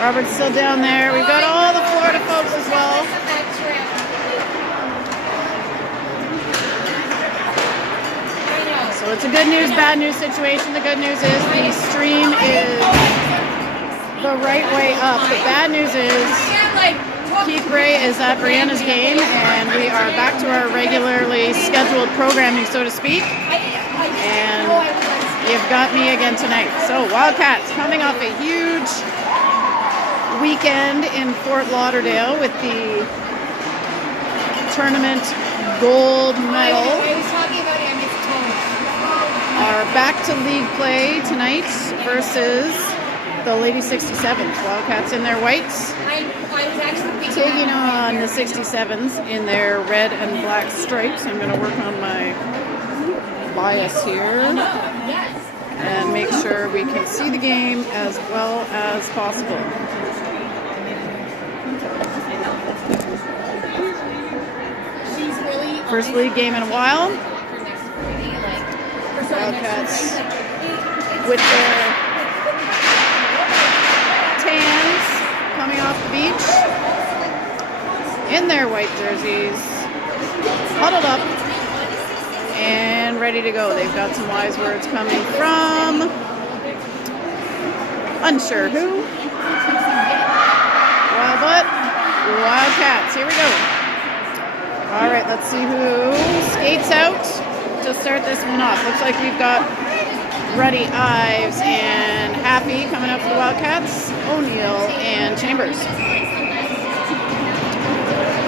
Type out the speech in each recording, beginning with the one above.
Robert's still down there. We've got all the Florida folks as well. So it's a good news, bad news situation. The good news is the stream is the right way up. The bad news is Keith Ray is at Brianna's game, and we are back to our regularly scheduled programming, so to speak. And you've got me again tonight. So Wildcats coming off a huge weekend in Fort Lauderdale with the tournament gold medal. Are back to league play tonight versus the Lady 67s. Wildcats in their whites, taking on the 67s in their red and black stripes. I'm going to work on my bias here and make sure we can see the game as well as possible. First league game in a while. Wildcats with their tans coming off the beach in their white jerseys, huddled up and ready to go. They've got some wise words coming from unsure who. Wildcats, here we go. All right, let's see who skates out to start this one off. Looks like we've got Ruddy, Ives, and Happy coming up for the Wildcats. O'Neill and Chambers.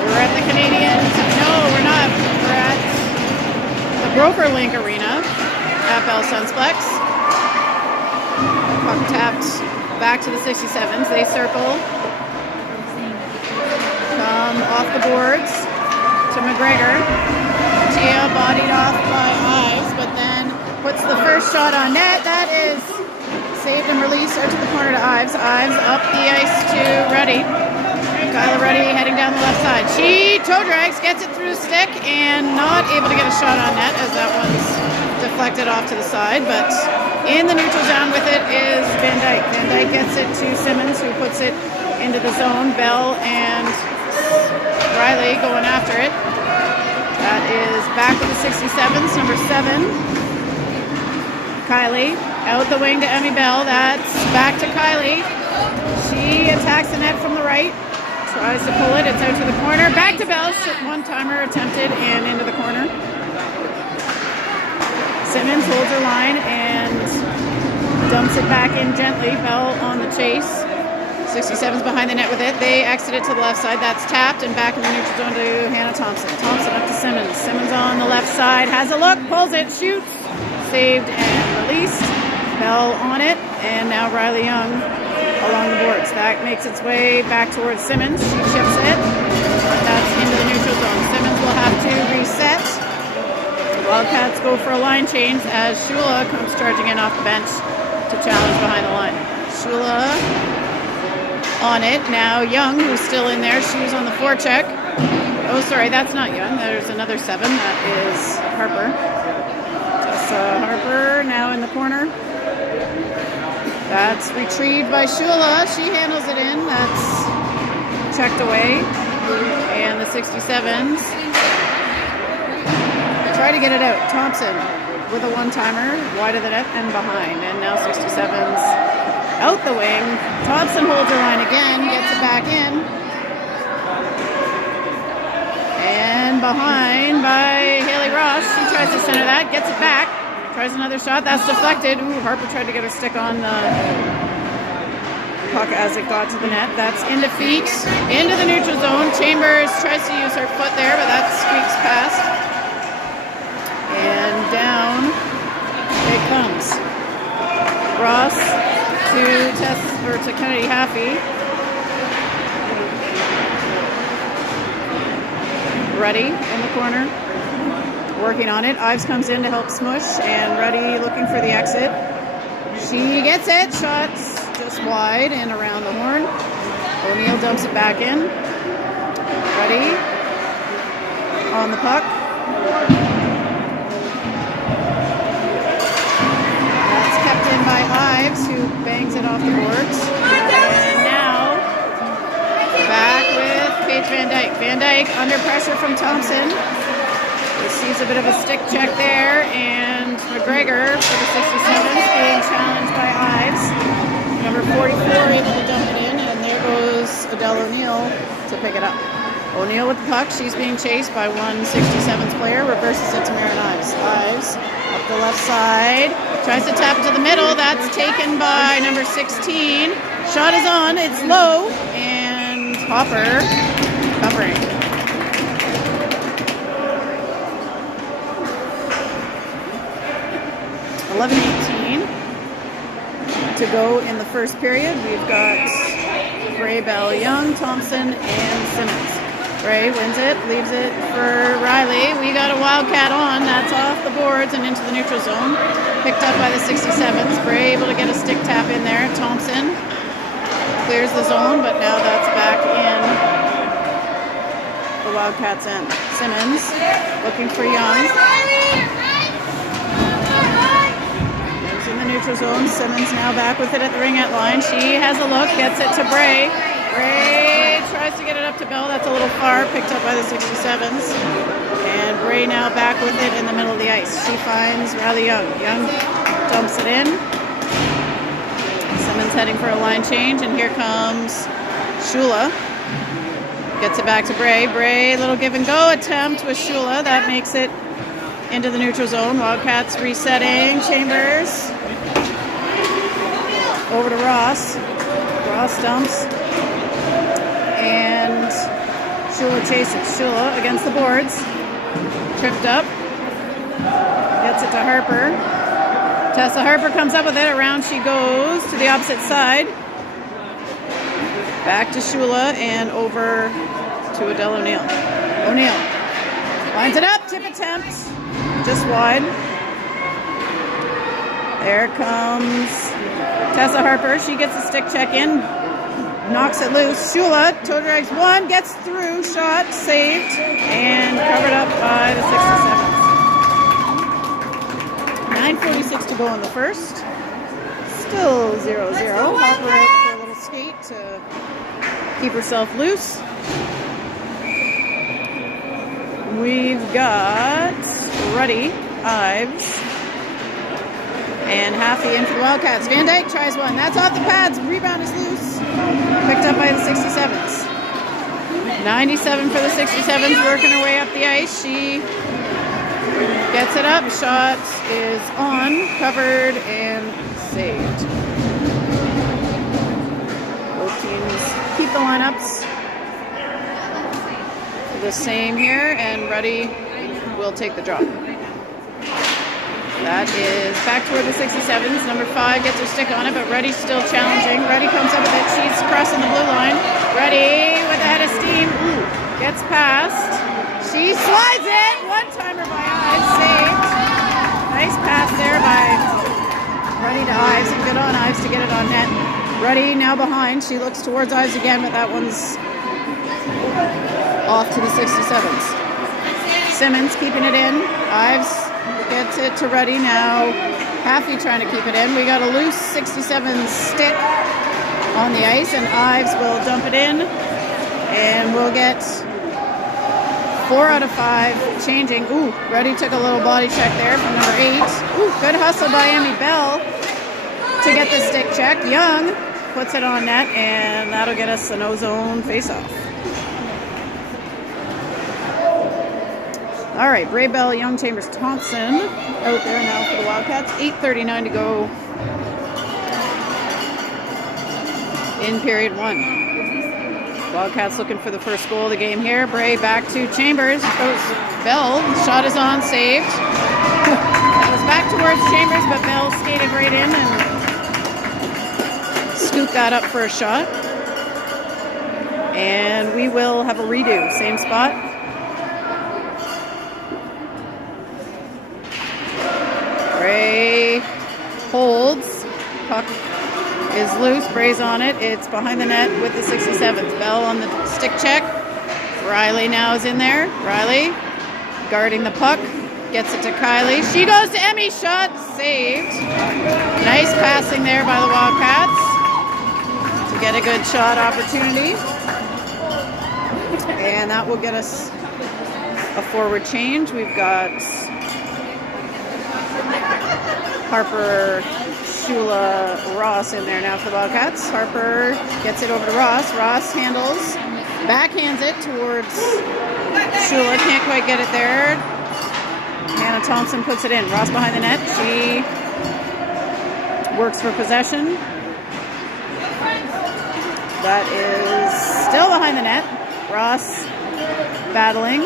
We're at the Canadians. No, we're not. We're at the Brokerlink Arena at Bell Sunsplex. Puck tapped back to the 67s. They circle. Come off the boards to McGregor. Gia bodied off by Ives, but then puts the first shot on net. That is saved and released out to the corner to Ives. Ives up the ice to Ruddy. Kyla Ruddy heading down the left side. She toe drags, gets it through the stick, and not able to get a shot on net as that one's deflected off to the side. But in the neutral zone with it is Van Dyke. Van Dyke gets it to Simmons, who puts it into the zone. Bell and Riley going after it. That is back with the 67s, number 7. Kylie out the wing to Emmy Bell. That's back to Kylie. She attacks the net from the right. Tries to pull it. It's out to the corner. Back to Bell. One-timer attempted and into the corner. Simmons holds her line and dumps it back in gently. Bell on the chase. 67's behind the net with it. They exit it to the left side. That's tapped and back in the neutral zone to Hannah Thompson. Thompson up to Simmons. Simmons on the left side. Has a look. Pulls it. Shoots. Saved and released. Bell on it. And now Riley Young along the boards. That makes its way back towards Simmons. She chips it. That's into the neutral zone. Simmons will have to reset. Wildcats go for a line change as Shula comes charging in off the bench to challenge behind the line. Shula on it. Now Young, who's still in there. She was on the forecheck. Oh, sorry, that's not Young. There's another 7. That is Harper. Tessa Harper now in the corner. That's retrieved by Shula. She handles it in. That's checked away. And the 67s try to get it out. Thompson with a one-timer, wide of the net and behind. And now 67s out the wing. Thompson holds her line again, gets it back in. And behind by Haley Ross. She tries to center that, gets it back. Tries another shot, that's deflected. Ooh, Harper tried to get her stick on the puck as it got to the net. That's into feet, into the neutral zone. Chambers tries to use her foot there, but that squeaks past. And down it comes. Ross to Kennedy Haffey. Ruddy in the corner, working on it. Ives comes in to help smush, and Ruddy looking for the exit. She gets it. Shots just wide and around the horn. O'Neill dumps it back in. Ruddy on the puck. That's kept in by Ives, who bangs it off the boards. And now Dyke under pressure from Thompson. Receives a bit of a stick check there, and McGregor for the 67s being challenged by Ives. Number 44 able to dump it in, and there goes Adele O'Neill to pick it up. O'Neill with the puck. She's being chased by 167's player. Reverses it to Marin Ives. Ives up the left side. Tries to tap it to the middle. That's taken by number 16. Shot is on. It's low. And Hopper covering. .11:18 to go in the first period. We've got Gray, Bell, Young, Thompson, and Simmons. Gray wins it, leaves it for Riley. We got a Wildcat on. That's off the boards and into the neutral zone. Picked up by the 67s. Gray able to get a stick tap in there. Thompson clears the zone, but now that's back in the Wildcats' end. Simmons looking for Young. Moves in the neutral zone. Simmons now back with it at the ringette line. She has a look, gets it to Bray. Bray tries to get it up to Bell. That's a little far, picked up by the 67s. And Bray now back with it in the middle of the ice. She finds Riley Young. Young dumps it in. Simmons heading for a line change, and here comes Shula. Gets it back to Bray. Bray, little give and go attempt with Shula. That makes it into the neutral zone. Wildcats resetting. Chambers over to Ross. Ross dumps. And Shula chases. Shula against the boards. Tripped up. Gets it to Harper. Tessa Harper comes up with it. Around she goes to the opposite side. Back to Shula and over to Adele O'Neill. O'Neill lines it up. Tip attempt. Just wide. There comes Tessa Harper. She gets a stick check in. Knocks it loose. Shula toe drags one. Gets through. Shot. Saved. And covered up by the 67s. 9:46 to go in the first. Still 0-0. Hopper out for a little skate to keep herself loose. We've got Ruddy, Ives, and Haffey in for the Wildcats. Van Dyke tries one. That's off the pads. Rebound is loose. Picked up by the 67s. 97 for the 67s, working her way up the ice. She gets it up. Shot is on, covered, and saved. Both teams keep the lineups the same here, and Ruddy will take the drop. That is back toward the 67s. Number 5 gets her stick on it, but Ruddy's still challenging. Ruddy comes up with it. She's crossing the blue line. Ruddy with a head of steam. Ooh, gets past. She slides it. One-timer by Ives. Saved. Nice pass there by Ruddy to Ives, and good on Ives to get it on net. Ruddy now behind. She looks towards Ives again, but that one's off to the 67s. Simmons keeping it in. Ives gets it to Ruddy. Now Haffey trying to keep it in. We got a loose 67 stick on the ice, and Ives will dump it in. And we'll get 4 out of 5 changing. Ooh, Ruddy took a little body check there from number 8. Ooh, good hustle by Amy Bell to get the stick check. Young puts it on net, and that'll get us an O-zone face-off. All right, Bray, Bell, Young, Chambers, Thompson out there now for the Wildcats. 8:39 to go in period 1. Wildcats looking for the first goal of the game here. Bray back to Chambers. Goes Bell. Shot is on, saved. That was back towards Chambers, but Bell skated right in and scooped that up for a shot. And we will have a redo. Same spot. Bray holds. Puck is loose. Bray's on it. It's behind the net with the 67th. Bell on the stick check. Riley now is in there. Riley guarding the puck. Gets it to Kylie. She goes to Emmy. Shot saved. Nice passing there by the Wildcats to get a good shot opportunity. And that will get us a forward change. We've got Harper, Shula, Ross in there now for the Wildcats. Harper gets it over to Ross. Ross handles, backhands it towards Shula. Can't quite get it there. Hannah Thompson puts it in. Ross behind the net. She works for possession. That is still behind the net. Ross battling.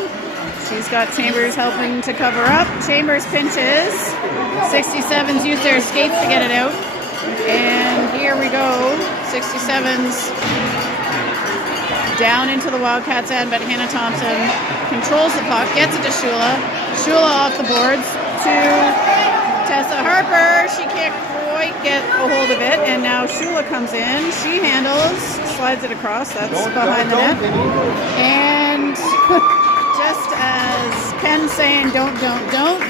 She's got Chambers helping to cover up. Chambers pinches. 67's used their skates to get it out. And here we go. 67's down into the Wildcats end, but Hannah Thompson controls the puck, gets it to Shula. Shula off the boards to Tessa Harper. She can't quite get a hold of it, and now Shula comes in. She handles, slides it across. That's behind the net. And just as Ken's saying don't,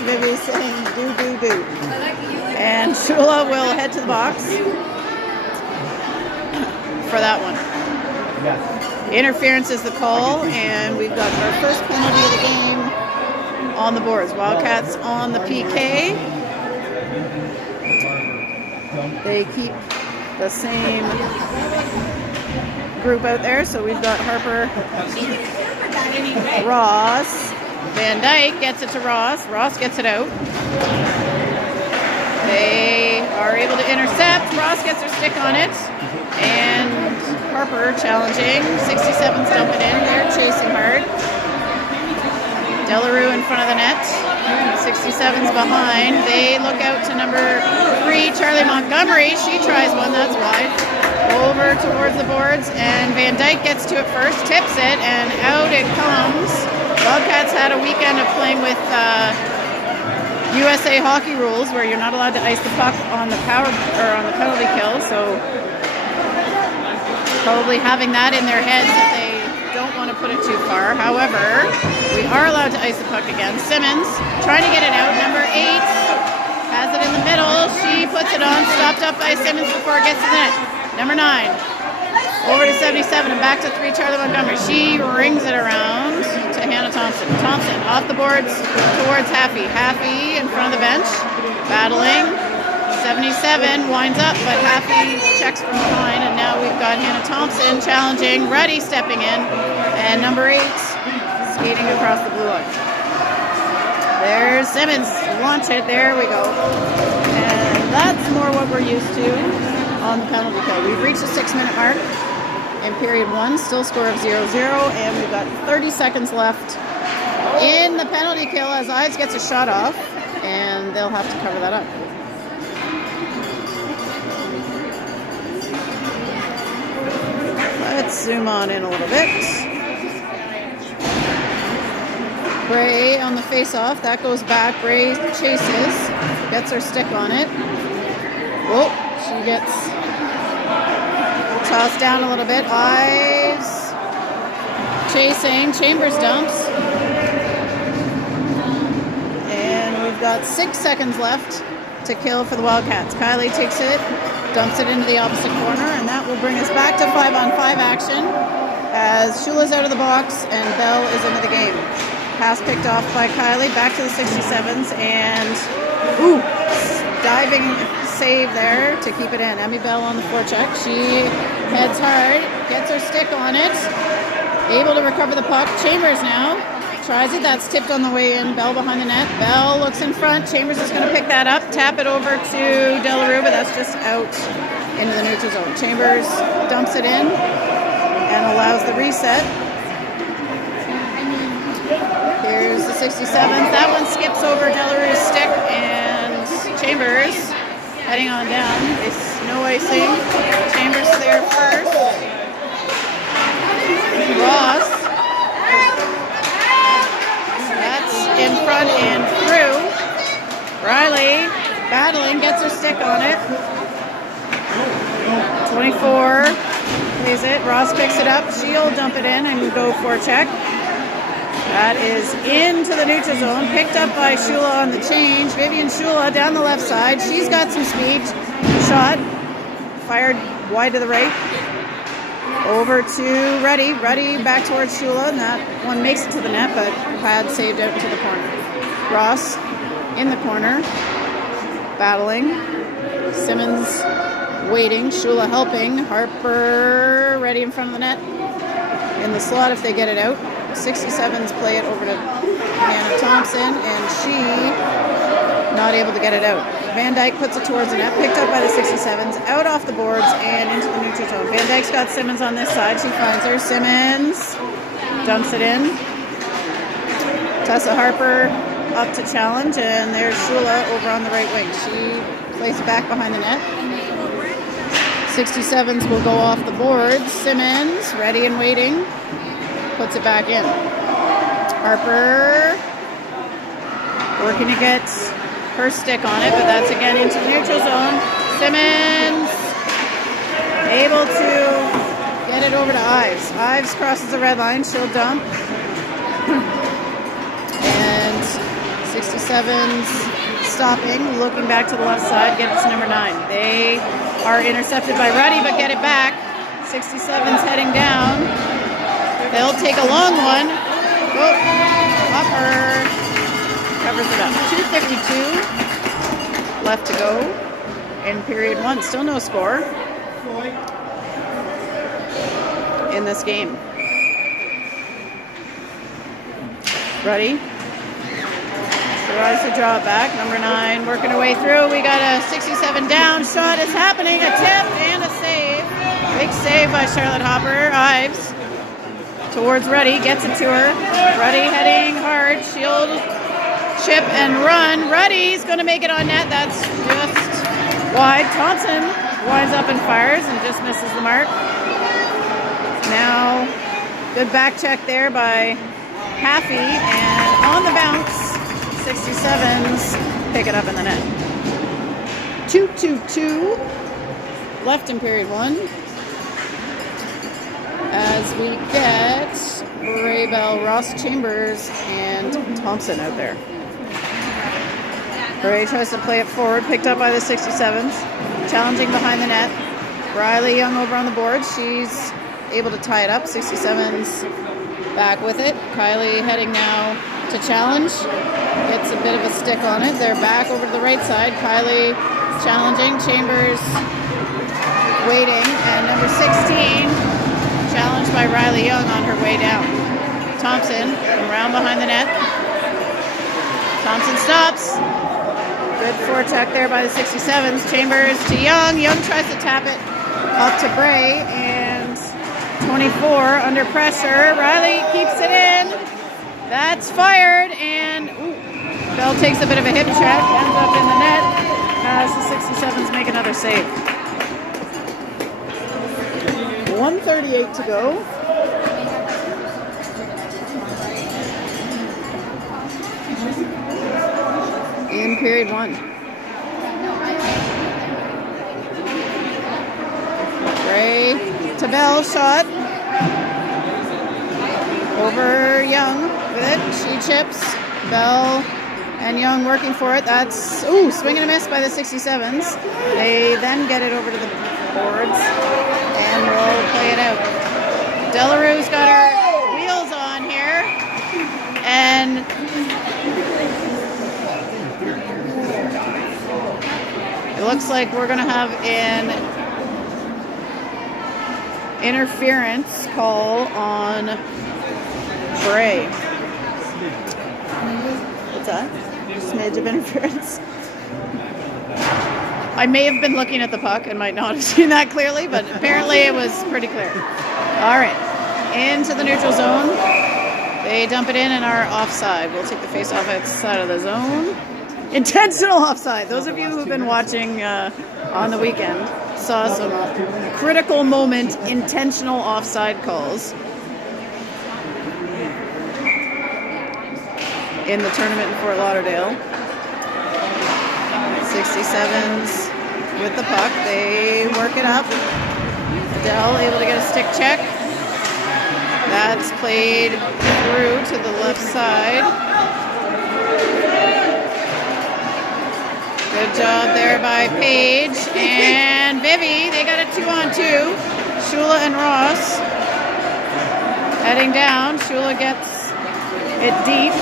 Vivi's saying do. And Shula will head to the box for that one. Interference is the call, and we've got our first penalty of the game on the boards. Wildcats on the PK. They keep the same group out there, so we've got Harper, Ross, Van Dyke gets it to Ross. Ross gets it out. They are able to intercept. Ross gets her stick on it, and Harper challenging. 67's dumping in. They're chasing hard. Delarue in front of the net. 67's behind. They look out to number 3, Charlie Montgomery. She tries one. That's wide. Over towards the boards, and Van Dyke gets to it first, tips it, and out it comes. Wildcats had a weekend of playing with USA hockey rules where you're not allowed to ice the puck on the penalty kill, so probably having that in their heads that they don't want to put it too far. However, we are allowed to ice the puck again. Simmons trying to get it out. Number 8 has it in the middle. She puts it on, stopped up by Simmons before it gets to the net. Number 9 over to 77 and back to 3, Charlie Montgomery. She rings it around to Hannah Thompson. Thompson off the boards towards Haffey. Haffey in front of the bench, battling. 77 winds up, but Haffey checks from behind, and now we've got Hannah Thompson challenging, Ready stepping in, and number 8 skating across the blue line. There's Simmons, launch it, there we go. And that's more what we're used to on the penalty kill. We've reached the 6-minute mark in period 1, still score of 0-0, and we've got 30 seconds left in the penalty kill as Ives gets a shot off, and they'll have to cover that up. Let's zoom on in a little bit. Bray on the face-off. That goes back. Bray chases. Gets her stick on it. Whoa. She gets tossed down a little bit. Ives chasing. Chambers dumps. And we've got 6 seconds left to kill for the Wildcats. Kylie takes it, dumps it into the opposite corner, and that will bring us back to 5-on-5 action as Shula's out of the box and Bell is into the game. Pass picked off by Kylie, back to the 67s, and diving save there to keep it in. Emmy Bell on the forecheck. She heads hard, gets her stick on it, able to recover the puck. Chambers now tries it. That's tipped on the way in. Bell behind the net. Bell looks in front. Chambers is going to pick that up, tap it over to Delarue, but that's just out into the neutral zone. Chambers dumps it in and allows the reset. Here's the 67th. That one skips over Delarue's stick, and Chambers heading on down. It's no icing. Chambers there first. Ross. That's in front and through. Riley battling, gets her stick on it. 24 plays it. Ross picks it up. She'll dump it in and go for a check. That is into the neutral zone. Picked up by Shula on the change. Vivian Shula down the left side. She's got some speed. Shot. Fired wide to the right. Over to Ruddy. Ruddy back towards Shula, and that one makes it to the net, but had saved out into the corner. Ross in the corner, battling. Simmons waiting. Shula helping. Harper ready in front of the net. In the slot if they get it out. 67s play it over to Hannah Thompson, and she not able to get it out. Van Dyke puts it towards the net, picked up by the 67s, out off the boards and into the neutral zone. Van Dyke's got Simmons on this side. She finds her. Simmons dumps it in. Tessa Harper up to challenge, and there's Shula over on the right wing. She plays it back behind the net. 67s will go off the boards. Simmons ready and waiting. Puts it back in. Harper working to get her stick on it, but that's again into the neutral zone. Simmons able to get it over to Ives. Ives crosses the red line. She'll dump. And 67's stopping, looking back to the left side, get it to number 9. They are intercepted by Ruddy, but get it back. 67's heading down. They'll take a long one. Oh, Hopper covers it up. 2:52 left to go in period 1. Still no score in this game. Ruddy tries to draw it back. Number 9 working her way through. We got a 67 down. Shot is happening. A tip and a save. Big save by Charlotte Hopper. Ives towards Ruddy. Gets it to her. Ruddy heading hard. Shield, chip, and run. Ruddy's going to make it on net. That's just wide. Thompson winds up and fires and just misses the mark. Now, good back check there by Haffey. And on the bounce, 67s pick it up in the net. 2:22 left in period 1. As we get Bray-Bell, Ross Chambers, and Thompson out there. Bray tries to play it forward, picked up by the 67s. Challenging behind the net. Riley Young over on the board. She's able to tie it up. 67s back with it. Kylie heading now to challenge. Gets a bit of a stick on it. They're back over to the right side. Kylie challenging. Chambers waiting. And number 16 challenged by Riley Young on her way down. Thompson around behind the net. Thompson stops. Good forecheck there by the 67s. Chambers to Young. Young tries to tap it up to Bray. And 24 under pressure. Riley keeps it in. That's fired. And Bell takes a bit of a hip check. Ends up in the net as the 67s make another save. 1:38 to go. In period 1. Gray to Bell, shot. Over Young with it. She chips. Bell and Young working for it. That's, swing and a miss by the 67s. They then get it over to the boards. And we'll play it out. Delarue's got her wheels on here. And it looks like we're going to have an interference call on Bray. What's that? Smidge of interference. I may have been looking at the puck and might not have seen that clearly, but apparently it was pretty clear. All right, into the neutral zone. They dump it in and are offside. We'll take the face-off outside of the zone. Intentional offside. Those of you who've been watching on the weekend saw some critical moment intentional offside calls in the tournament in Fort Lauderdale. 67s with the puck. They work it up. Adele able to get a stick check. That's played through to the left side. Good job there by Paige and Vivi. They got a 2-on-2. Shula and Ross heading down. Shula gets it deep.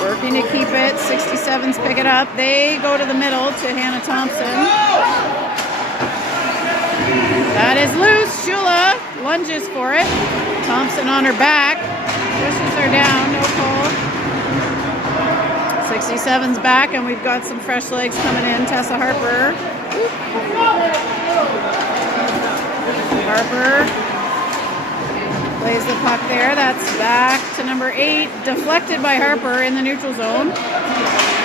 Working to keep it. 67s pick it up. They go to the middle to Hannah Thompson. That is loose. Shula lunges for it. Thompson on her back. Pushes her down. No call. 67's back, and we've got some fresh legs coming in. Tessa Harper. Harper plays the puck there. That's back to number 8. Deflected by Harper in the neutral zone.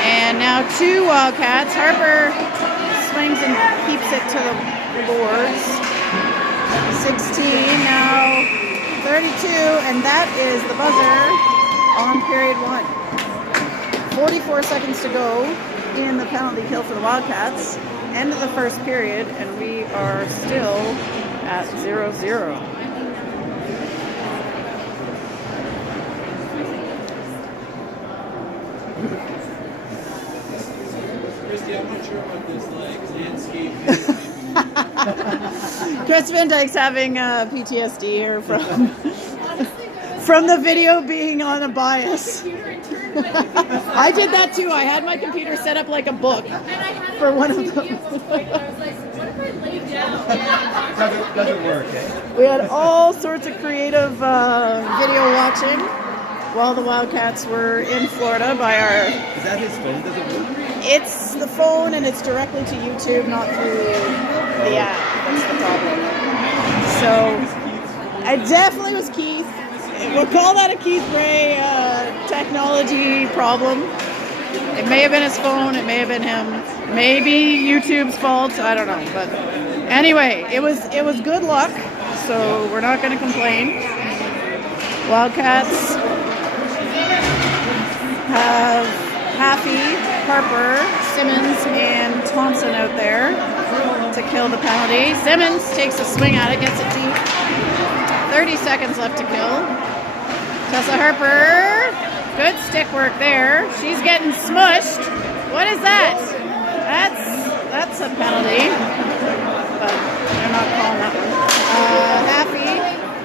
And now 2 Wildcats. Harper swings and keeps it to the boards. 16, now 32, and that is the buzzer on period 1. 44 seconds to go in the penalty kill for the Wildcats. End of the first period, and we are still at 0-0. Christy, I'm not sure about this landscape. Chris Van Dyke's having PTSD here from the video being on a bias. I did that too. I had my computer set up like a book for one of them. Doesn't work, eh? We had all sorts of creative video watching while the Wildcats were in Florida by our... Is that his phone? Does it work? It's the phone, and it's directly to YouTube, not through the app. That's the problem. So, it definitely was Keith. We'll call that a Keith Ray technology problem. It may have been his phone. It may have been him. Maybe YouTube's fault. I don't know. But anyway, it was good luck. So we're not going to complain. Wildcats have Haffey, Harper, Simmons, and Thompson out there to kill the penalty. Simmons takes a swing at it, gets it deep. 30 seconds left to kill. Tessa Harper, good stick work there. She's getting smushed. What is that? That's a penalty, but they're not calling that one. Haffey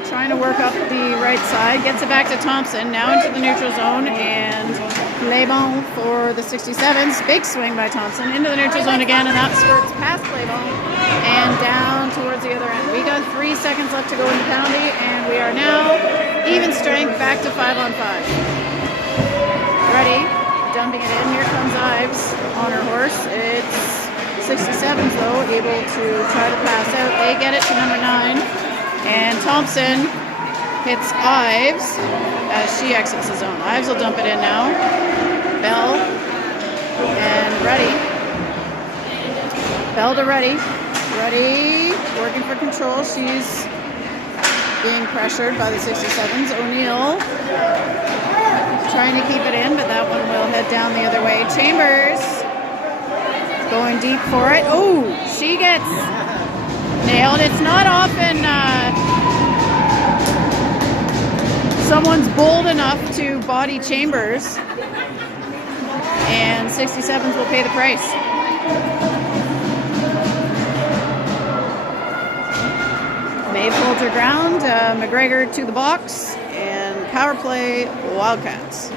trying to work up the right side, gets it back to Thompson, now into the neutral zone, and Playbon for the 67s. Big swing by Thompson into the neutral zone again, and that squirts past Playbon and down towards the other end. We got 3 seconds left to go in the penalty, and we are now even strength, back to 5-on-5. Ready, dumping it in. Here comes Ives on her horse. It's 67s though, able to try to pass out. They get it to number 9, and Thompson hits Ives as she exits the zone. Ives will dump it in now. Bell and Ready. Bell to Ready. Ready, working for control. She's being pressured by the 67s. O'Neill trying to keep it in, but that one will head down the other way. Chambers going deep for it. Oh, she gets nailed. It's not often someone's bold enough to body Chambers, and 67s will pay the price. Maeve holds her ground. McGregor to the box, and power play Wildcats.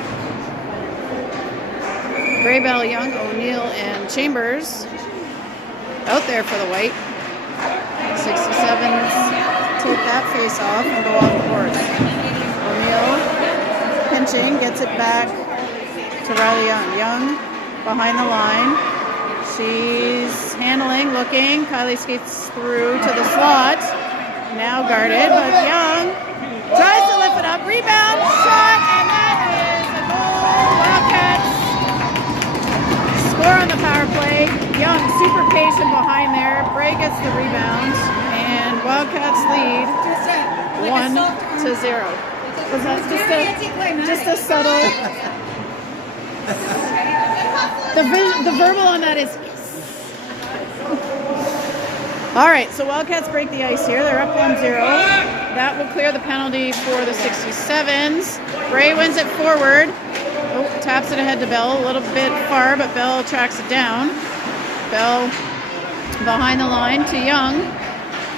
Graybell, Young, O'Neill, and Chambers out there for the white. 67s take that face off and go off the course. O'Neill pinching, gets it back to Riley Young. Young behind the line. She's handling, looking. Kylie skates through to the slot. Now guarded, but Young tries to lift it up. Rebound, shot, and that is a goal. Wildcats score on the power play. Young super patient behind there. Bray gets the rebound, and Wildcats lead 1-0. Was that just a subtle? The verbal on that is yes. All right, so Wildcats break the ice here. They're up 1-0. That will clear the penalty for the 67s. Bray wins it forward. Oh, taps it ahead to Bell. A little bit far, but Bell tracks it down. Bell behind the line to Young.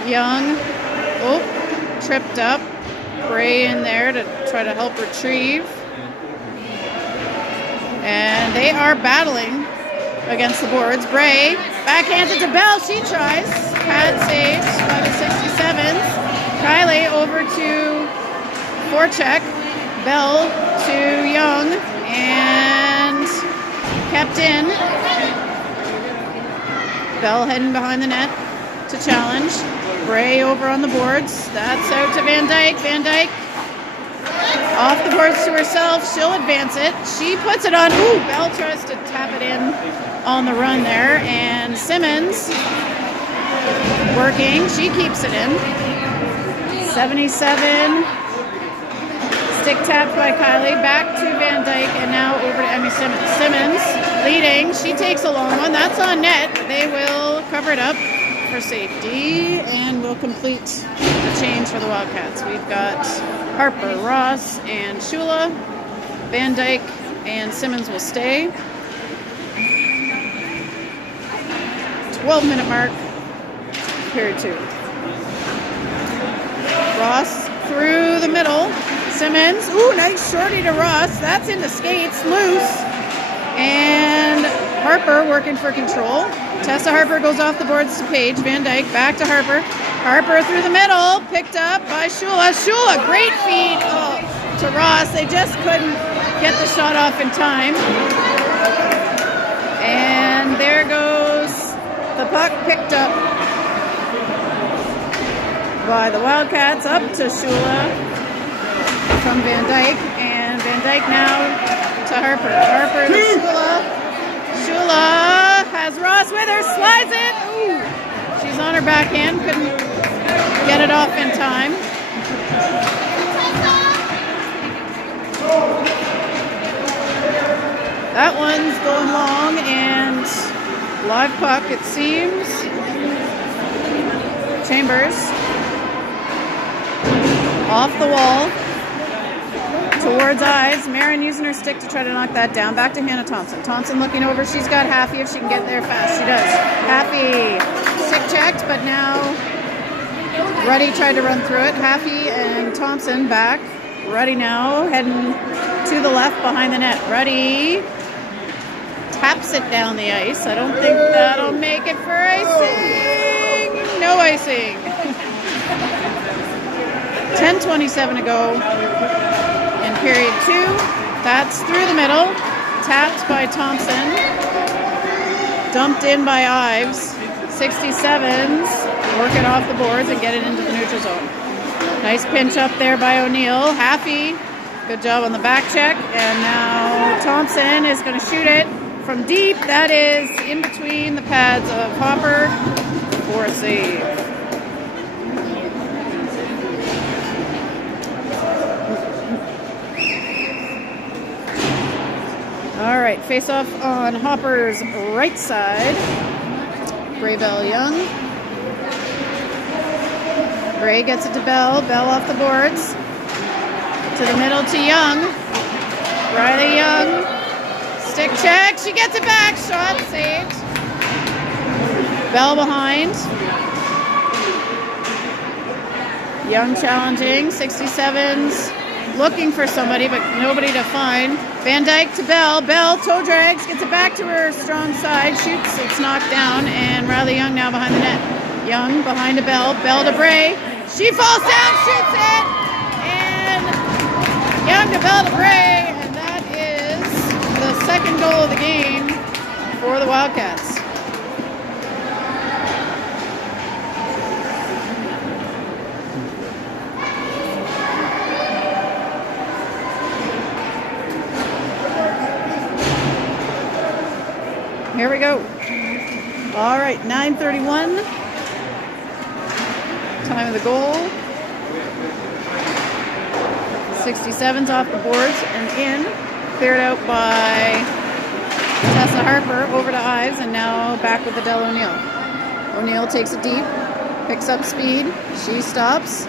Young, tripped up. Bray in there to try to help retrieve. And they are battling against the boards. Bray backhanded to Bell. She tries. Pad saved by the 67s. Kylie over to forecheck. Bell to Young. And kept in. Bell heading behind the net to challenge. Bray over on the boards. That's out to Van Dyke. Van Dyke off the boards to herself. She'll advance it. She puts it on. Ooh, Bell tries to tap it in on the run there. And Simmons working. She keeps it in. 77. Stick tapped by Kylie. Back to Van Dyke. And now over to Emmy Simmons. Simmons leading. She takes a long one. That's on net. They will cover it up for safety, and we'll complete the change for the Wildcats. We've got Harper, Ross, and Shula. Van Dyke and Simmons will stay. 12-minute mark, period 2. Ross through the middle. Simmons, ooh, nice shorty to Ross. That's into skates, loose. And Harper working for control. Tessa Harper goes off the boards to Paige. Van Dyke back to Harper. Harper through the middle, picked up by Shula. Shula, great feed to Ross. They just couldn't get the shot off in time. And there goes the puck, picked up by the Wildcats, up to Shula from Van Dyke. And Van Dyke now to Harper. Harper to Shula. Shula has Ross with her, slides it. Ooh, she's on her backhand, couldn't get it off in time. That one's going long and live puck, it seems. Chambers off the wall towards Ives. Marin using her stick to try to knock that down. Back to Hannah Thompson. Thompson looking over. She's got Haffey if she can get there fast. She does. Haffey stick checked, but now Ruddy tried to run through it. Haffey and Thompson back. Ruddy now heading to the left behind the net. Ruddy taps it down the ice. I don't think that'll make it for icing. No icing. 10:27 to go in period 2. That's through the middle. Tapped by Thompson. Dumped in by Ives. 67s work it off the boards and get it into the neutral zone. Nice pinch up there by O'Neill. Haffey, good job on the back check. And now Thompson is going to shoot it from deep. That is in between the pads of Hopper for a save. All right, face off on Hopper's right side. Bray, Bell, Young. Bray gets it to Bell. Bell off the boards. To the middle to Young. Riley Young. Stick check. She gets it back. Shot saved. Bell behind. Young challenging. 67s. Looking for somebody, but nobody to find. Van Dyke to Bell. Bell toe drags, gets it back to her strong side, shoots, it's knocked down, and Riley Young now behind the net. Young behind to Bell. Bell to Bray. She falls down, shoots it, and Young to Bell to Bray, and that is the second goal of the game for the Wildcats. Here we go. All right, 9:31. Time of the goal. 67's off the boards and in. Cleared out by Tessa Harper over to Ives, and now back with Adele O'Neill. O'Neill takes it deep, picks up speed. She stops.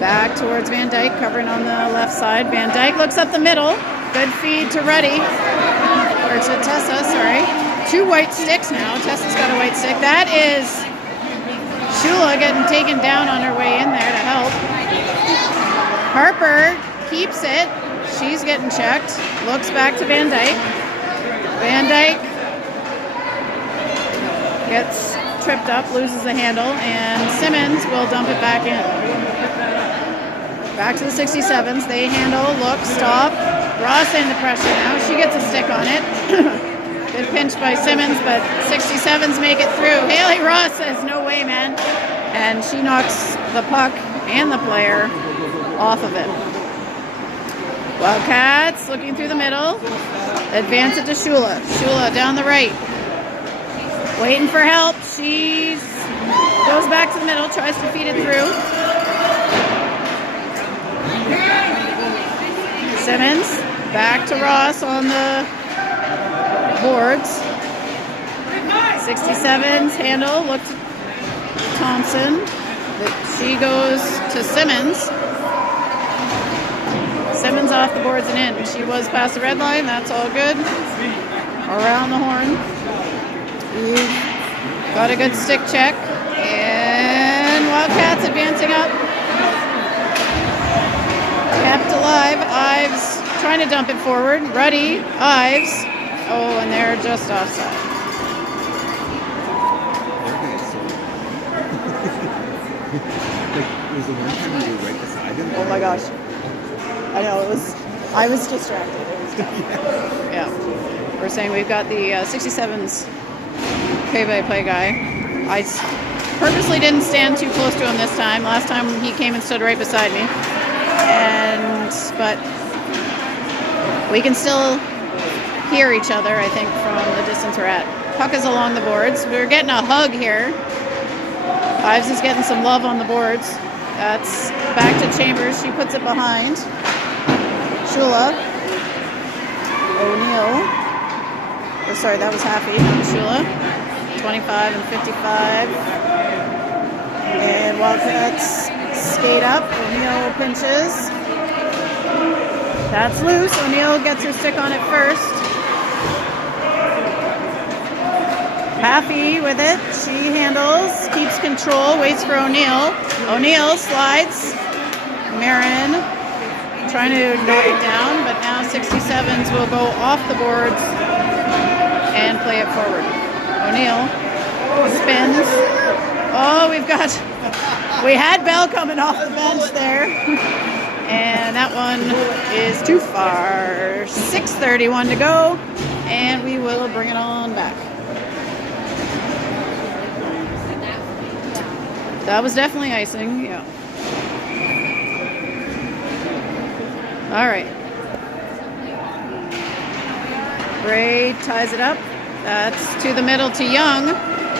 Back towards Van Dyke, covering on the left side. Van Dyke looks up the middle. Good feed to Ruddy. Or to Tessa, sorry. 2 white sticks now. Tessa's got a white stick. That is Shula getting taken down on her way in there to help. Harper keeps it. She's getting checked. Looks back to Van Dyke. Van Dyke gets tripped up, loses the handle, and Simmons will dump it back in. Back to the 67s. They handle, look, stop. Ross into pressure now. She gets a stick on it. Good pinch by Simmons, but 67s make it through. Haley Ross says, no way, man. And she knocks the puck and the player off of it. Wildcats looking through the middle. Advance it to Shula. Shula down the right. Waiting for help. She goes back to the middle, tries to feed it through. Simmons back to Ross on the boards. 67's handle. Look to Thompson. But she goes to Simmons. Simmons off the boards and in. She was past the red line. That's all good. Around the horn. We've got a good stick check. And Wildcats advancing up. Kept alive. Ives trying to dump it forward. Ruddy. Ives. Oh, and they're just offside. Was the one time you were right beside him? Oh my gosh. I know, I was distracted. It was tough. Yeah. We're saying we've got the 67's play-by-play guy. I purposely didn't stand too close to him this time. Last time he came and stood right beside me. But we can still hear each other, I think, from the distance we're at. Puck is along the boards. We're getting a hug here. Ives is getting some love on the boards. That's back to Chambers. She puts it behind. Shula. O'Neill. Oh, sorry, that was Happy. Shula. 25 and 55. And Wildcats skate up. O'Neill pinches. That's loose. O'Neill gets her stick on it first. Happy with it. She handles, keeps control, waits for O'Neill. O'Neill slides. Marin trying to knock it down, but now 67s will go off the boards and play it forward. O'Neill spins. Oh, we had Bell coming off the bench there. And that one is too far. 6:31 to go, and we will bring it on back. That was definitely icing, yeah. All right. Bray ties it up. That's to the middle to Young.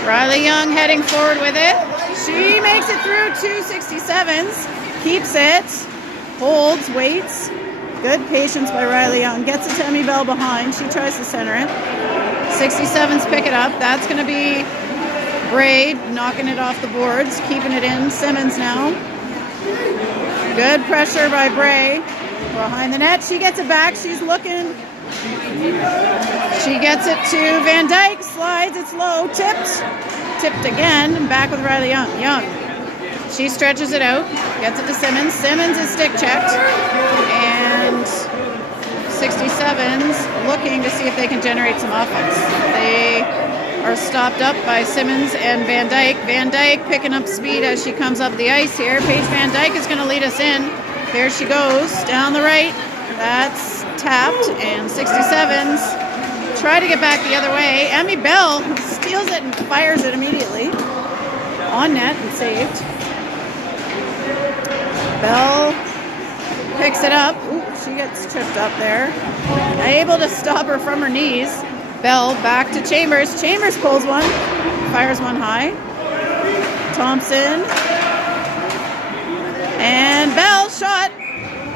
Riley Young heading forward with it. She makes it through 267s. Keeps it. Holds, waits. Good patience by Riley Young. Gets it to Emmy Bell behind. She tries to center it. 67s pick it up. That's going to be Bray knocking it off the boards. Keeping it in. Simmons now. Good pressure by Bray. Behind the net. She gets it back. She's looking. She gets it to Van Dyke. Slides. It's low. Tipped. Tipped again. Back with Riley Young. Young. She stretches it out. Gets it to Simmons. Simmons is stick checked. And 67's looking to see if they can generate some offense. They are stopped up by Simmons and Van Dyke. Van Dyke picking up speed as she comes up the ice here. Paige Van Dyke is going to lead us in. There she goes. Down the right. That's tapped. And 67's try to get back the other way. Emmy Bell steals it and fires it immediately. On net and saved. Bell picks it up. Ooh, she gets tripped up there. Able to stop her from her knees. Bell back to Chambers. Chambers pulls one. Fires one high. Thompson. And Bell shot.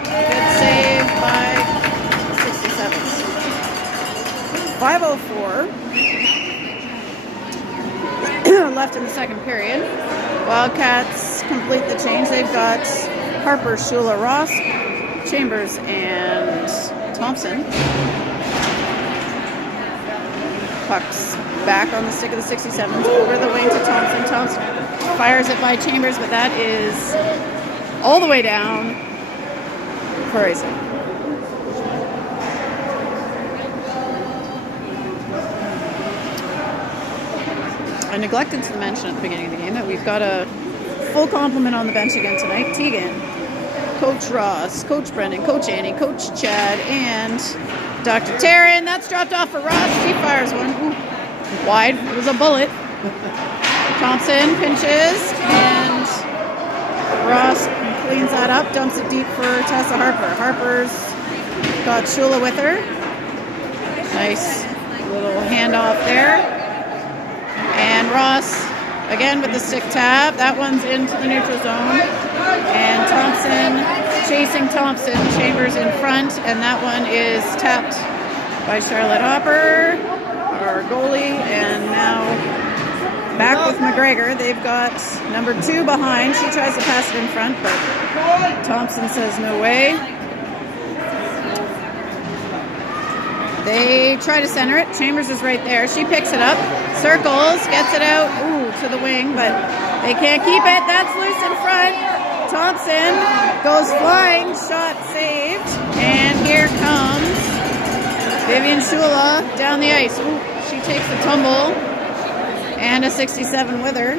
Good save by 67s. 5:04 left in the second period. Wildcats complete the change. They've got Harper, Shula, Ross, Chambers, and Thompson. Pucks Back on the stick of the 67s, over the wing to Thompson. Thompson fires it by Chambers, but that is all the way down for icing. I neglected to mention at the beginning of the game that we've got a full complement on the bench again tonight. Tegan, Coach Ross, Coach Brendan, Coach Annie, Coach Chad, and Dr. Taryn. That's dropped off for Ross. She fires one. Ooh, wide. It was a bullet. Thompson pinches, and Ross cleans that up, dumps it deep for Tessa Harper. Harper's got Shula with her. Nice little handoff there. And Ross, again with the stick tap. That one's into the neutral zone. And Thompson chasing Thompson. Chambers in front. And that one is tapped by Charlotte Hopper, our goalie. And now back with McGregor. They've got number 2 behind. She tries to pass it in front, but Thompson says no way. They try to center it. Chambers is right there. She picks it up, circles, gets it out, to the wing, but they can't keep it. That's loose in front. Thompson goes flying, shot saved, and here comes Vivian Shula down the ice. Ooh, she takes the tumble, and a 67 with her.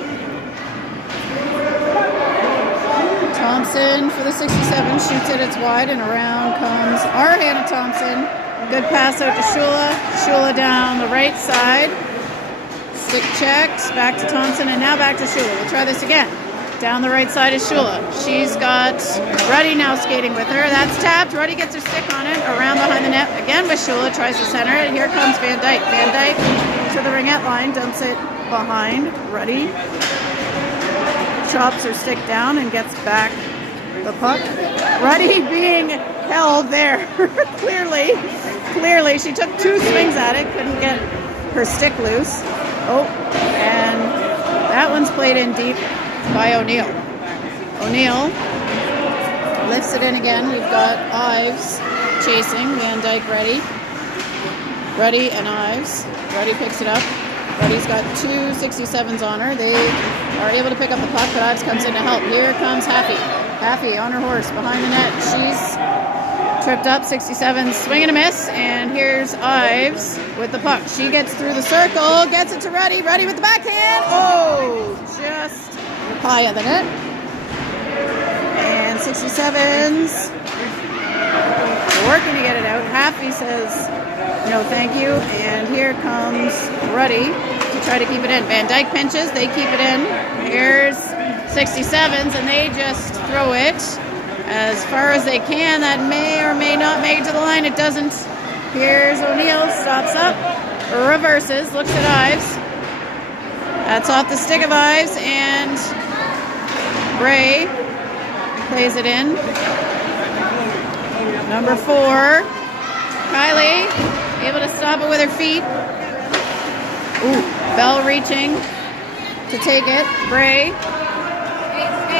Thompson for the 67, shoots it, it's wide, and around comes our Hannah Thompson. Good pass out to Shula. Shula down the right side. Stick checks, back to Thompson, and now back to Shula. We'll try this again. Down the right side is Shula. She's got Ruddy now skating with her. That's tapped. Ruddy gets her stick on it. Around behind the net again with Shula. Tries to center it. Here comes Van Dyke. Van Dyke to the ringette line. Dumps it behind Ruddy. Chops her stick down and gets back the puck. Ruddy being held there. Clearly, she took 2 swings at it. Couldn't get her stick loose. Oh, and that one's played in deep by O'Neill. O'Neill lifts it in again. We've got Ives chasing. Van Dyke ready. Ruddy and Ives. Ruddy picks it up. Ruddy's got 2 67s on her. They are able to pick up the puck, but Ives comes in to help. Here comes Happy. Happy on her horse behind the net. She's tripped up, 67, swing and a miss, and here's Ives with the puck. She gets through the circle, gets it to Ruddy. Ruddy with the backhand. Oh, just high of the net. And 67s working to get it out. Happy says no thank you, and here comes Ruddy to try to keep it in. Van Dyke pinches, they keep it in. Here's 67s, and they just throw it as far as they can. That may or may not make it to the line. It doesn't. Here's O'Neill, stops up, reverses, looks at Ives. That's off the stick of Ives, and Bray plays it in. Number 4, Kylie, able to stop it with her feet. Ooh, Bell reaching to take it. Bray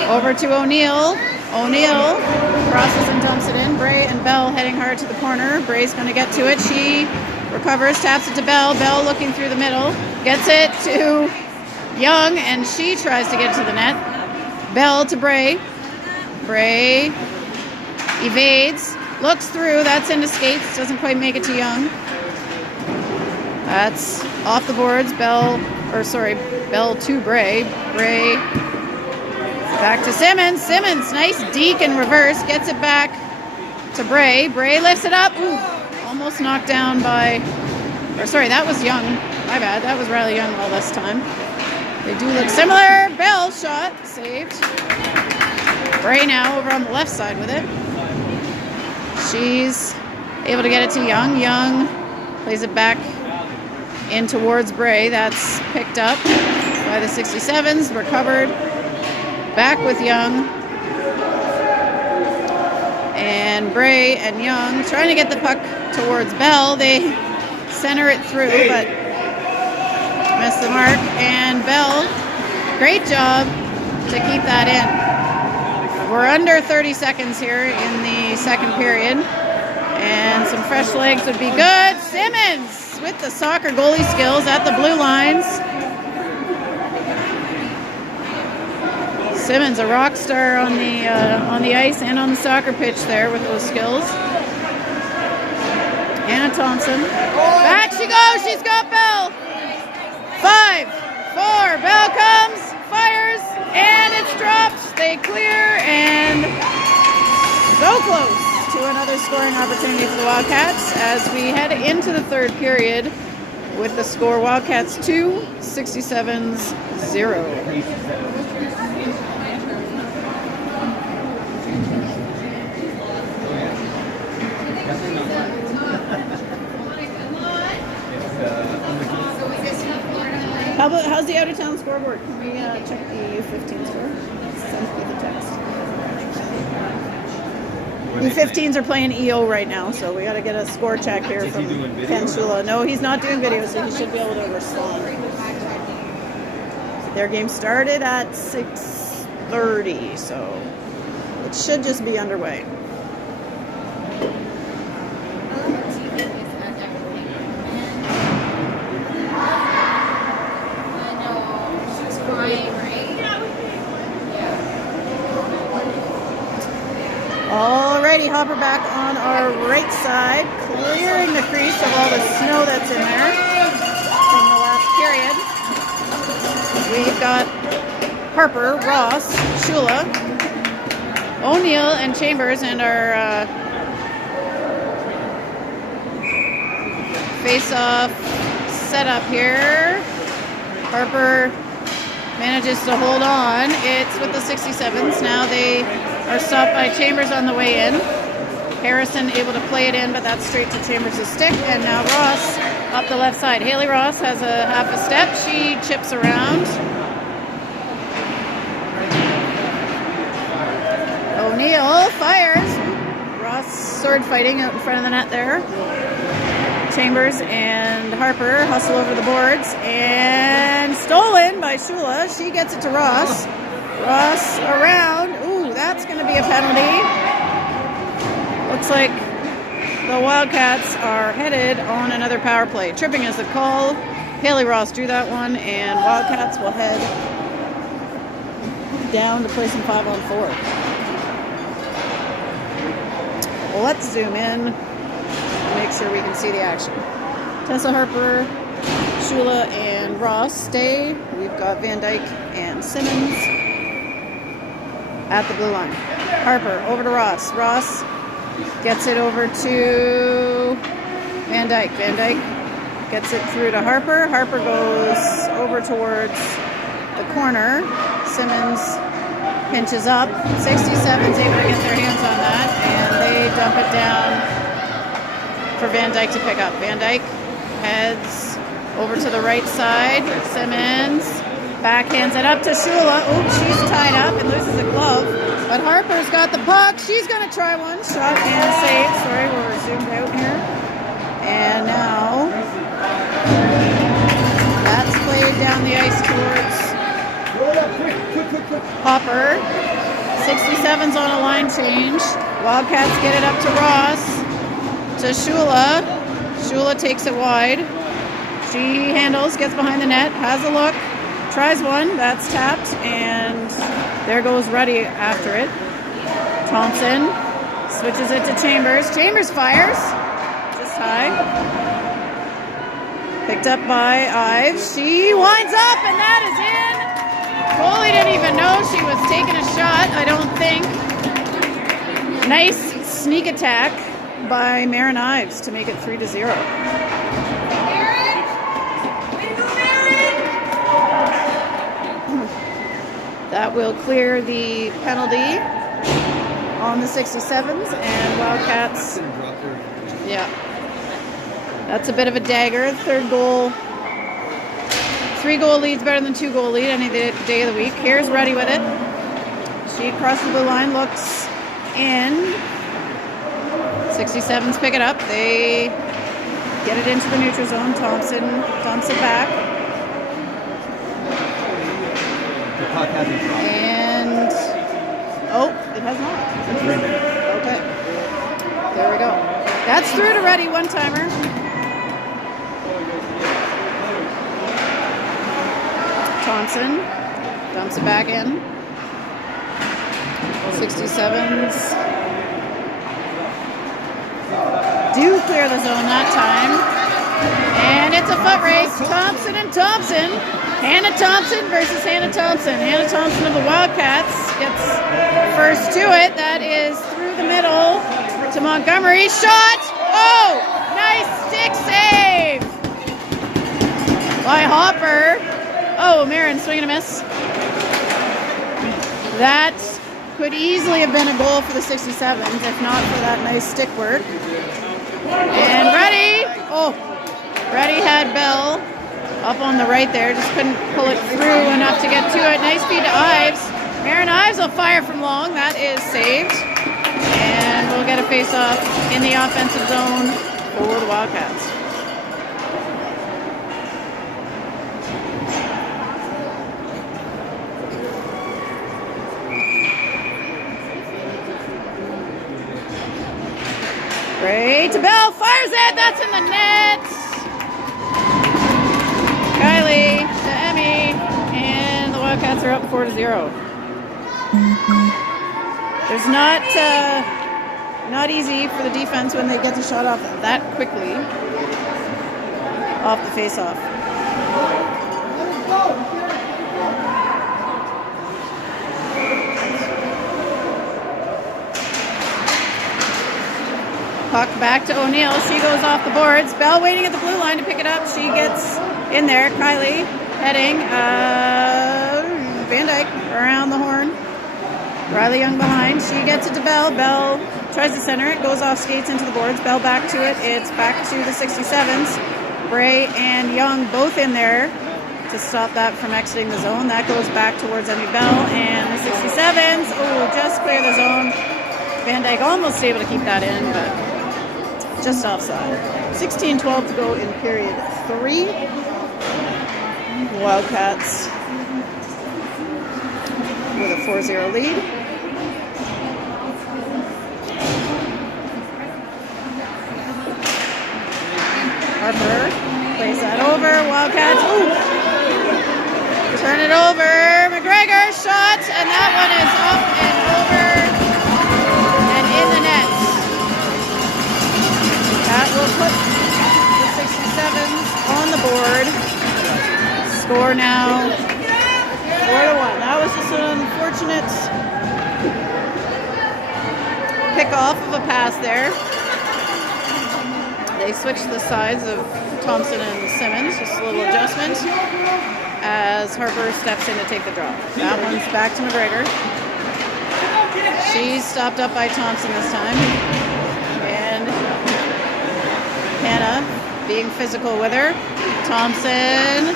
over to O'Neill. O'Neill crosses and dumps it in. Bray and Bell heading hard to the corner. Bray's going to get to it. She recovers, taps it to Bell. Bell looking through the middle. Gets it to Young, and she tries to get to the net. Bell to Bray. Bray evades. Looks through. That's into skates. Doesn't quite make it to Young. That's off the boards. Bell to Bray. Bray back to Simmons. Simmons, nice deke in reverse. Gets it back to Bray. Bray lifts it up. Ooh, almost knocked down by... that was Young. My bad. That was Riley Young all this time. They do look similar. Bell shot. Saved. Bray now over on the left side with it. She's able to get it to Young. Young plays it back in towards Bray. That's picked up by the 67s. Recovered. Back with Young. And Bray and Young trying to get the puck towards Bell. They center it through, but miss the mark. And Bell, great job to keep that in. We're under 30 seconds here in the second period. And some fresh legs would be good. Simmons with the soccer goalie skills at the blue lines. Simmons, a rock star on the ice and on the soccer pitch there with those skills. Anna Thompson. Back she goes. She's got Bell. 5, 4. Bell comes, fires, and it's dropped. They clear, and so close to another scoring opportunity for the Wildcats as we head into the third period with the score Wildcats 2, 67s 0. How's the out-of-town scoreboard? Can we check the U15 score? Send me the text. U15s are playing EO right now, so we got to get a score check here from Ken Shula. No, he's not doing video, so he should be able to respond. Their game started at 6:30, so it should just be underway. Alrighty, Hopper back on our right side, clearing the crease of all the snow that's in there from the last period. We've got Harper, Ross, Shula, O'Neill, and Chambers, and our face-off setup here. Harper manages to hold on. It's with the 67s. Now they are stopped by Chambers on the way in. Harrison able to play it in, but that's straight to Chambers' stick. And now Ross up the left side. Haley Ross has a half a step. She chips around. O'Neill fires. Ross sword fighting out in front of the net there. Chambers and Harper hustle over the boards and stolen by Shula. She gets it to Ross. Ross around. Ooh, that's going to be a penalty. Looks like the Wildcats are headed on another power play. Tripping is the call. Haley Ross drew that one, and Wildcats will head down to play some 5-on-4. Well, let's zoom in. Make sure we can see the action. Tessa Harper, Shula, and Ross stay. We've got Van Dyke and Simmons at the blue line. Harper over to Ross. Ross gets it over to Van Dyke. Van Dyke gets it through to Harper. Harper goes over towards the corner. Simmons pinches up. 67's able to get their hands on that, and they dump it down for Van Dyke to pick up. Van Dyke heads over to the right side. Simmons backhands it up to Shula. Oops, she's tied up and loses a glove. But Harper's got the puck. She's going to try one. Shot and a save. Sorry, we're zoomed out here. And now that's played down the ice towards Hopper. 67's on a line change. Wildcats get it up to Ross. To Shula. Shula takes it wide. She handles, gets behind the net, has a look, tries one, that's tapped, and there goes Ruddy after it. Thompson switches it to Chambers. Chambers fires, just high. Picked up by Ives. She winds up, and that is in. Goalie didn't even know she was taking a shot, I don't think. Nice sneak attack by Marin Ives to make it 3-0. That will clear the penalty on the 67s, and Wildcats. Yeah, that's a bit of a dagger. Third goal. 3-goal lead's better than 2-goal lead any day of the week. Here's Ruddy with it. She across the blue line, looks in. 67s pick it up. They get it into the neutral zone. Thompson dumps it back. And oh, it has not. Okay. There we go. That's through to Ready, one-timer. Thompson dumps it back in. 67s do clear the zone that time. And it's a foot race. Thompson and Thompson. Hannah Thompson versus Hannah Thompson. Hannah Thompson of the Wildcats gets first to it. That is through the middle to Montgomery. Shot! Oh! Nice stick save by Hopper. Oh, Marin swing and a miss. That could easily have been a goal for the 67s if not for that nice stick work. And Ready! Oh, Ready had Bell up on the right there. Just couldn't pull it through enough to get to it. Nice feed to Ives. Marin Ives will fire from long. That is saved. And we'll get a face-off in the offensive zone for the Wildcats. Great to Bell, fires it, that's in the net. Kylie to Emmy, and the Wildcats are up 4-0. There's not easy for the defense when they get the shot off that quickly off the face-off. Puck back to O'Neill. She goes off the boards. Bell waiting at the blue line to pick it up. She gets in there. Kylie heading. Van Dyke around the horn. Riley Young behind. She gets it to Bell. Bell tries to center it. Goes off skates into the boards. Bell back to it. It's back to the 67s. Bray and Young both in there to stop that from exiting the zone. That goes back towards Emmy Bell. And the 67s, just clear the zone. Van Dyke almost able to keep that in, but just offside. 16-12 to go in period 3. Wildcats with a 4-0 lead. Harper plays that over. Wildcats, turn it over. McGregor shot, and that one is up and over and in the net. That will put the 67s on the board. Score now 4-1. That was just an unfortunate pick-off of a pass there. They switched the sides of Thompson and Simmons, just a little adjustment, as Harper steps in to take the drop. That one's back to McGregor. She's stopped up by Thompson this time. And Hannah being physical with her. Thompson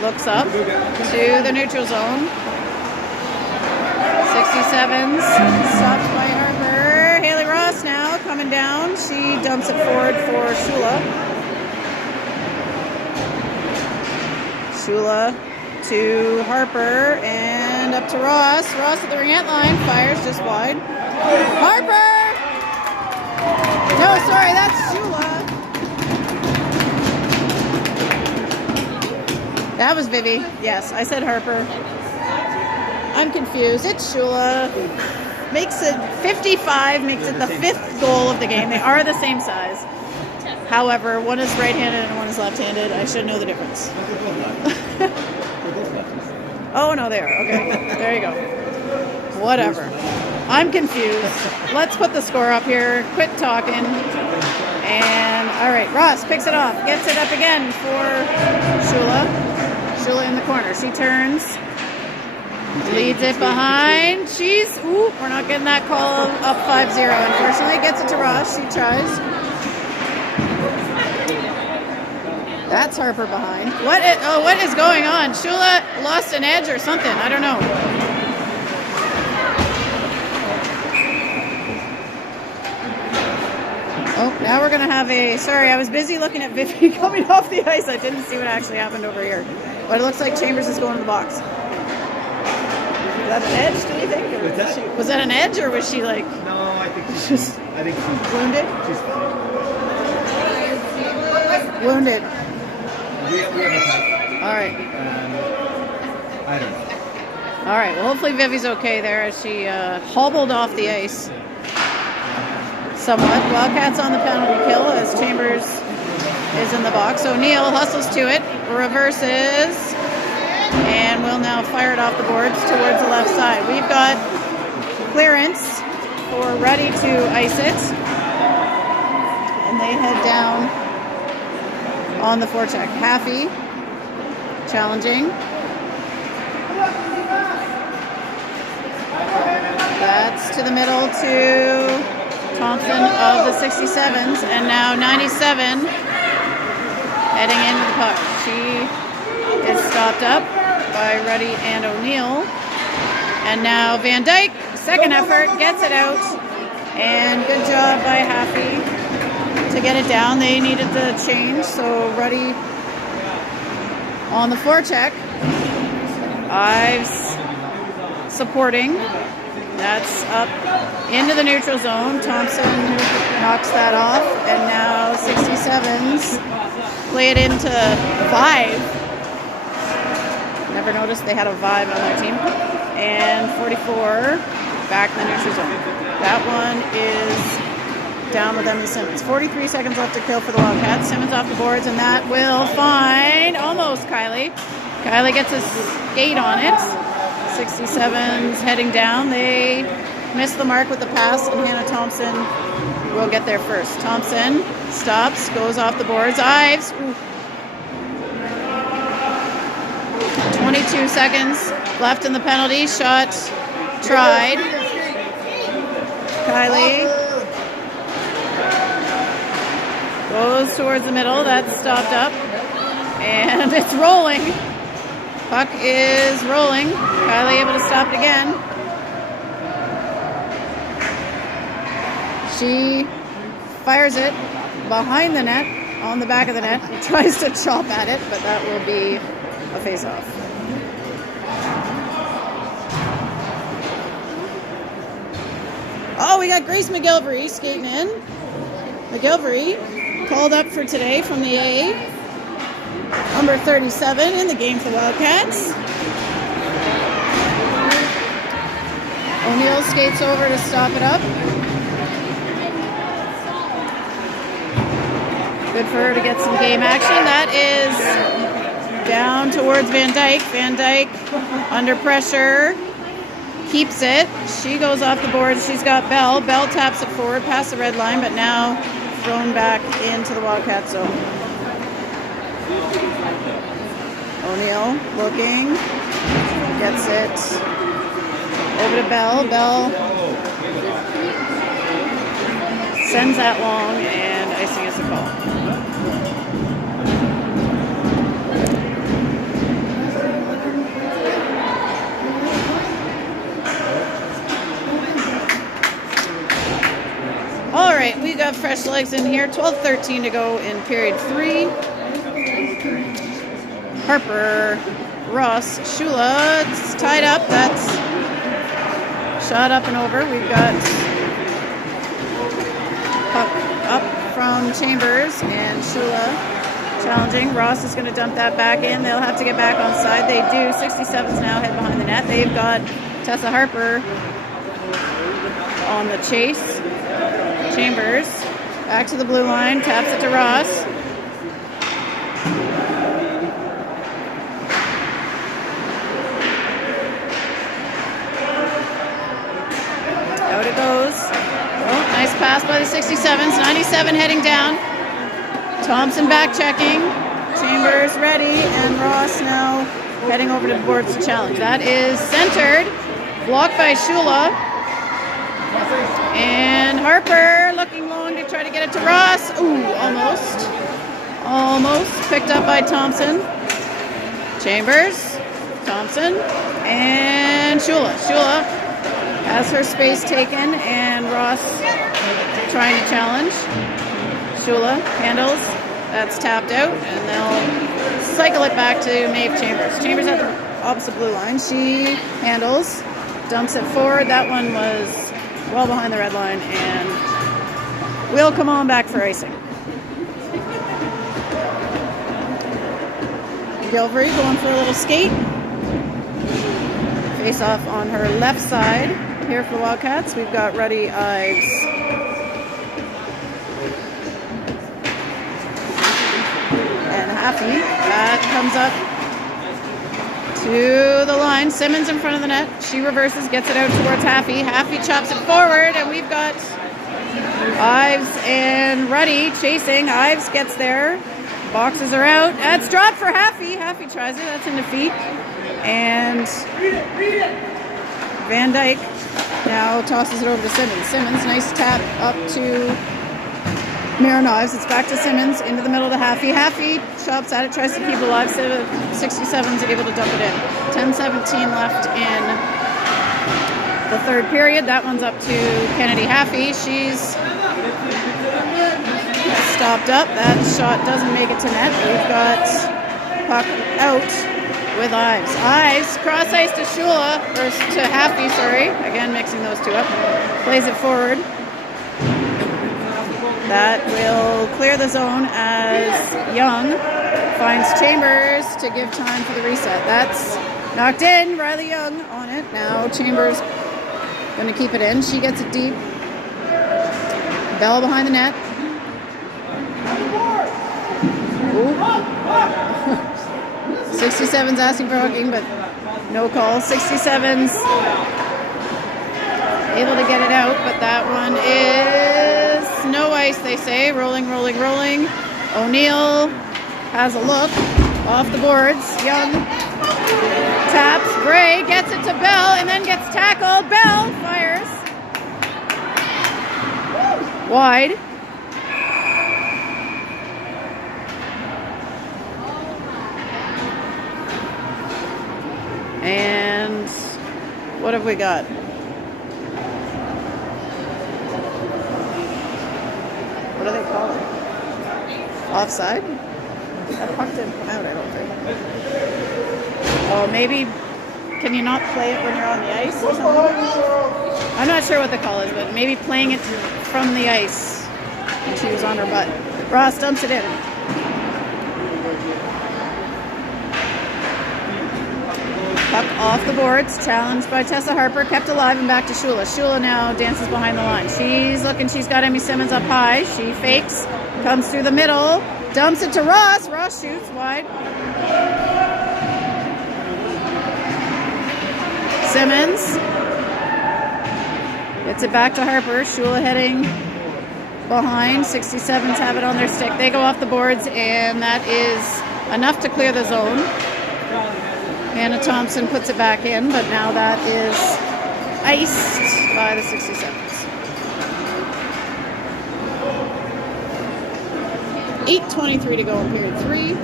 looks up to the neutral zone. 67s stopped by Harper. Haley Ross now coming down. She dumps it forward for Shula. Shula to Harper and up to Ross. Ross at the ring line, fires just wide. Harper! No, sorry, that's Shula. That was Vivi. Yes, I said Harper. I'm confused. It's Shula. Makes it 55, makes it the 5th goal of the game. They are the same size. However, one is right-handed and one is left-handed. I should know the difference. Oh, no, they are. Okay, there you go. Whatever. I'm confused. Let's put the score up here. Quit talking. And, all right, Ross picks it off. Gets it up again for Shula. Shula in the corner. She turns. Leads it behind. We're not getting that call up 5-0, unfortunately. Gets it to Ross. She tries. That's Harper behind. What is going on? Shula lost an edge or something. I don't know. Oh, now we're going to have sorry, I was busy looking at Vivi coming off the ice. I didn't see what actually happened over here. But it looks like Chambers is going to the box. that an edge, do you think? Or What's that? was that an edge, or was she like No, I think she's wounded? she's fine. Wounded. We have a test. All right. I don't know. All right. Well, hopefully Vivi's okay there as she hobbled off the ice somewhat. Wildcats on the penalty kill as Chambers is in the box. O'Neill hustles to it, reverses, and will now fire it off the boards towards the left side. We've got clearance for Ready to ice it, and they head down on the forecheck. Haffey challenging. That's to the middle to Thompson of the 67s, and now 97 heading into the puck. She is stopped up by Ruddy and O'Neill, and now Van Dyke, second effort, gets it out, and good job by Haffey to get it down. They needed the change, so Ruddy on the forecheck. Ives supporting. That's up into the neutral zone. Thompson knocks that off, and now 67s play it into 5. Never noticed they had a 5 on their team. And 44 back in the neutral zone. That one is down with Emily Simmons. 43 seconds left to kill for the Wildcats. Simmons off the boards, and that will find almost Kylie. Kylie gets a skate on it. 67s heading down. They miss the mark with the pass, and Hannah Thompson will get there first. Thompson stops, goes off the boards. Ives. 22 seconds left in the penalty. Shot tried. Kylie goes towards the middle. That's stopped up. And it's rolling. Puck is rolling. Kylie able to stop it again. She fires it behind the net, on the back of the net. Tries to chop at it, but that will be a face-off. Oh, we got Grace McGilvery skating in. McGilvery called up for today from the A. Number 37 in the game for the Wildcats. O'Neill skates over to stop it up. Good for her to get some game action. That is down towards Van Dyke. Van Dyke under pressure. Keeps it. She goes off the board. She's got Bell. Bell taps it forward past the red line, but now thrown back into the Wildcat zone. O'Neill looking. Gets it over to Bell. Bell sends that long, and icing is the call. All right, we got fresh legs in here. 12:13 to go in period 3. Harper, Ross, Shula, it's tied up. That's shot up and over. We've got puck up from Chambers, and Shula challenging. Ross is going to dump that back in. They'll have to get back on side. They do. 67s now head behind the net. They've got Tessa Harper on the chase. Chambers back to the blue line, taps it to Ross. Out it goes. Oh, nice pass by the 67s. 97 heading down. Thompson back checking. Chambers ready, and Ross now heading over to the boards to challenge. That is centered. Blocked by Shula. And Harper looking long to try to get it to Ross. Ooh, almost. Almost picked up by Thompson. Chambers, Thompson, and Shula. Shula has her space taken, and Ross trying to challenge. Shula handles. That's tapped out, and they'll cycle it back to Maeve Chambers. Chambers at the opposite blue line. She handles. dumps it forward. That one was well behind the red line, and we'll come on back for icing. Gilvery going for a little skate. Face off on her left side. Here for the Wildcats, we've got Ruddy, Ives, and Happy. That comes up to the line. Simmons in front of the net. She reverses, gets it out towards Happy. Happy chops it forward, and we've got Ives and Ruddy chasing. Ives gets there. Boxes are out. That's dropped for Happy. Happy tries it. That's in defeat. And Van Dyke now tosses it over to Simmons. Simmons, nice tap up to Marin Ives. It's back to Simmons, into the middle of the Happy. Happy chops at it, tries to keep it alive. 67's able to dump it in. 10:17 left in the third period. That one's up to Kennedy Happy. She's stopped up. That shot doesn't make it to net. We've got puck out with Ives. Ives, cross ice to Shula, or to Happy, sorry. Again, mixing those two up. Plays it forward. That will clear the zone as Young finds Chambers to give time for the reset. That's knocked in. Riley Young on it. Now Chambers going to keep it in. She gets it deep. Bell behind the net. Ooh. 67's asking for hooking, but no call. 67's able to get it out, but that one is no ice, they say. Rolling, rolling, rolling. O'Neill has a look off the boards. Young taps. Gray gets it to Bell and then gets tackled. Bell fires. Wide. And what have we got? What do they call it? Offside? That puck didn't come out, I don't think. Oh, maybe, can you not play it when you're on the ice or something? I'm not sure what the call is, but maybe playing it from the ice when she was on her butt. Ross dumps it in. Puck off the boards, challenged by Tessa Harper, kept alive and back to Shula. Shula now dances behind the line. She's looking, she's got Emmy Simmons up high. She fakes, comes through the middle, dumps it to Ross. Ross shoots wide. Simmons gets it back to Harper. Shula heading behind. 67s have it on their stick. They go off the boards, and that is enough to clear the zone. Hannah Thompson puts it back in, but now that is iced by the 67s. 8:23 to go in period 3.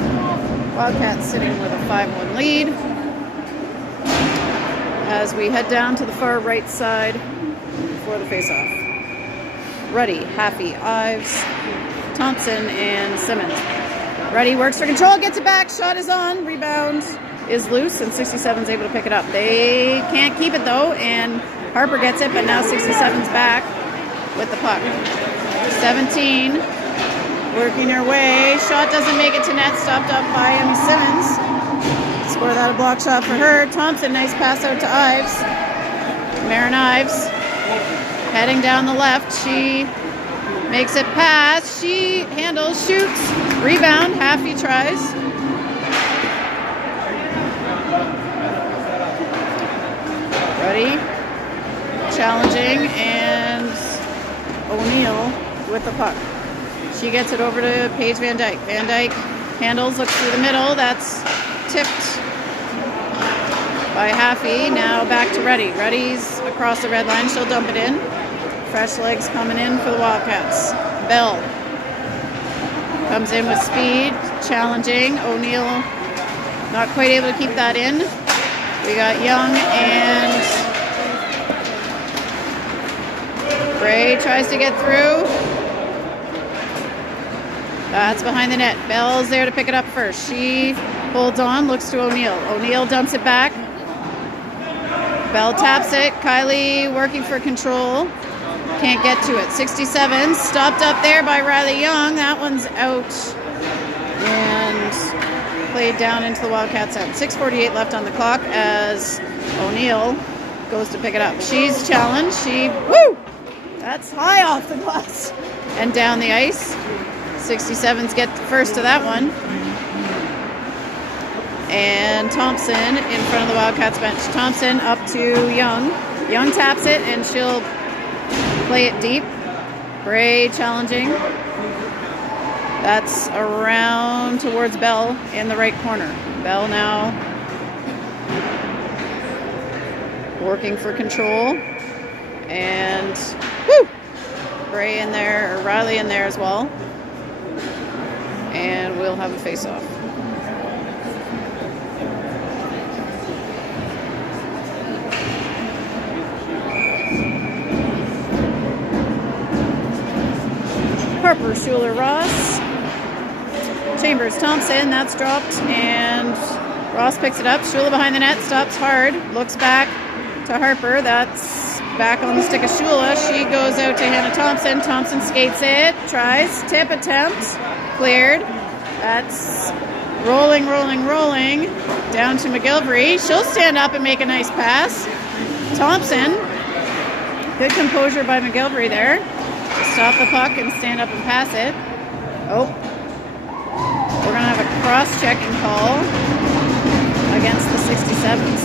Wildcats sitting with a 5-1 lead. As we head down to the far right side for the face-off. Ruddy, Happy, Ives, Thompson, and Simmons. Ruddy works for control, gets it back, shot is on, rebound is loose, and 67's able to pick it up. They can't keep it though, and Harper gets it, but now 67's back with the puck. 17 working her way. Shot doesn't make it to net, stopped up by Emmy Simmons. Score that a block shot for her. Thompson, nice pass out to Ives. Marin Ives heading down the left. She makes it pass. She handles, shoots, rebound. Happy tries. Ready, challenging, and O'Neill with the puck. She gets it over to Paige Van Dyke. Van Dyke handles, looks through the middle. That's tipped by Happy. Now back to Ruddy. Ruddy's across the red line. She'll dump it in. Fresh legs coming in for the Wildcats. Bell comes in with speed, challenging. O'Neill not quite able to keep that in. We got Young and Gray tries to get through. That's behind the net. Bell's there to pick it up first. She holds on, looks to O'Neill. O'Neill dumps it back. Bell taps it. Kylie working for control. Can't get to it. 67 stopped up there by Riley Young. That one's out and played down into the Wildcats out. 6:48 left on the clock as O'Neill goes to pick it up. She's challenged. That's high off the glass and down the ice. 67s get first to that one. And Thompson in front of the Wildcats bench. Thompson up to Young. Young taps it and she'll play it deep. Bray challenging. That's around towards Bell in the right corner. Bell now working for control. And Bray in there, or Riley in there as well. And we'll have a face-off. Harper, Schuler, Ross. Chambers, Thompson, that's dropped, and Ross picks it up. Schuler behind the net, stops hard, looks back to Harper. That's back on the stick of Schuler. She goes out to Hannah Thompson. Thompson skates it, tries, tip attempt, cleared. That's rolling, down to McGillivray. She'll stand up and make a nice pass. Thompson, good composure by McGillivray there. Stop the puck and stand up and pass it. Oh, we're going to have a cross-checking call against the 67s.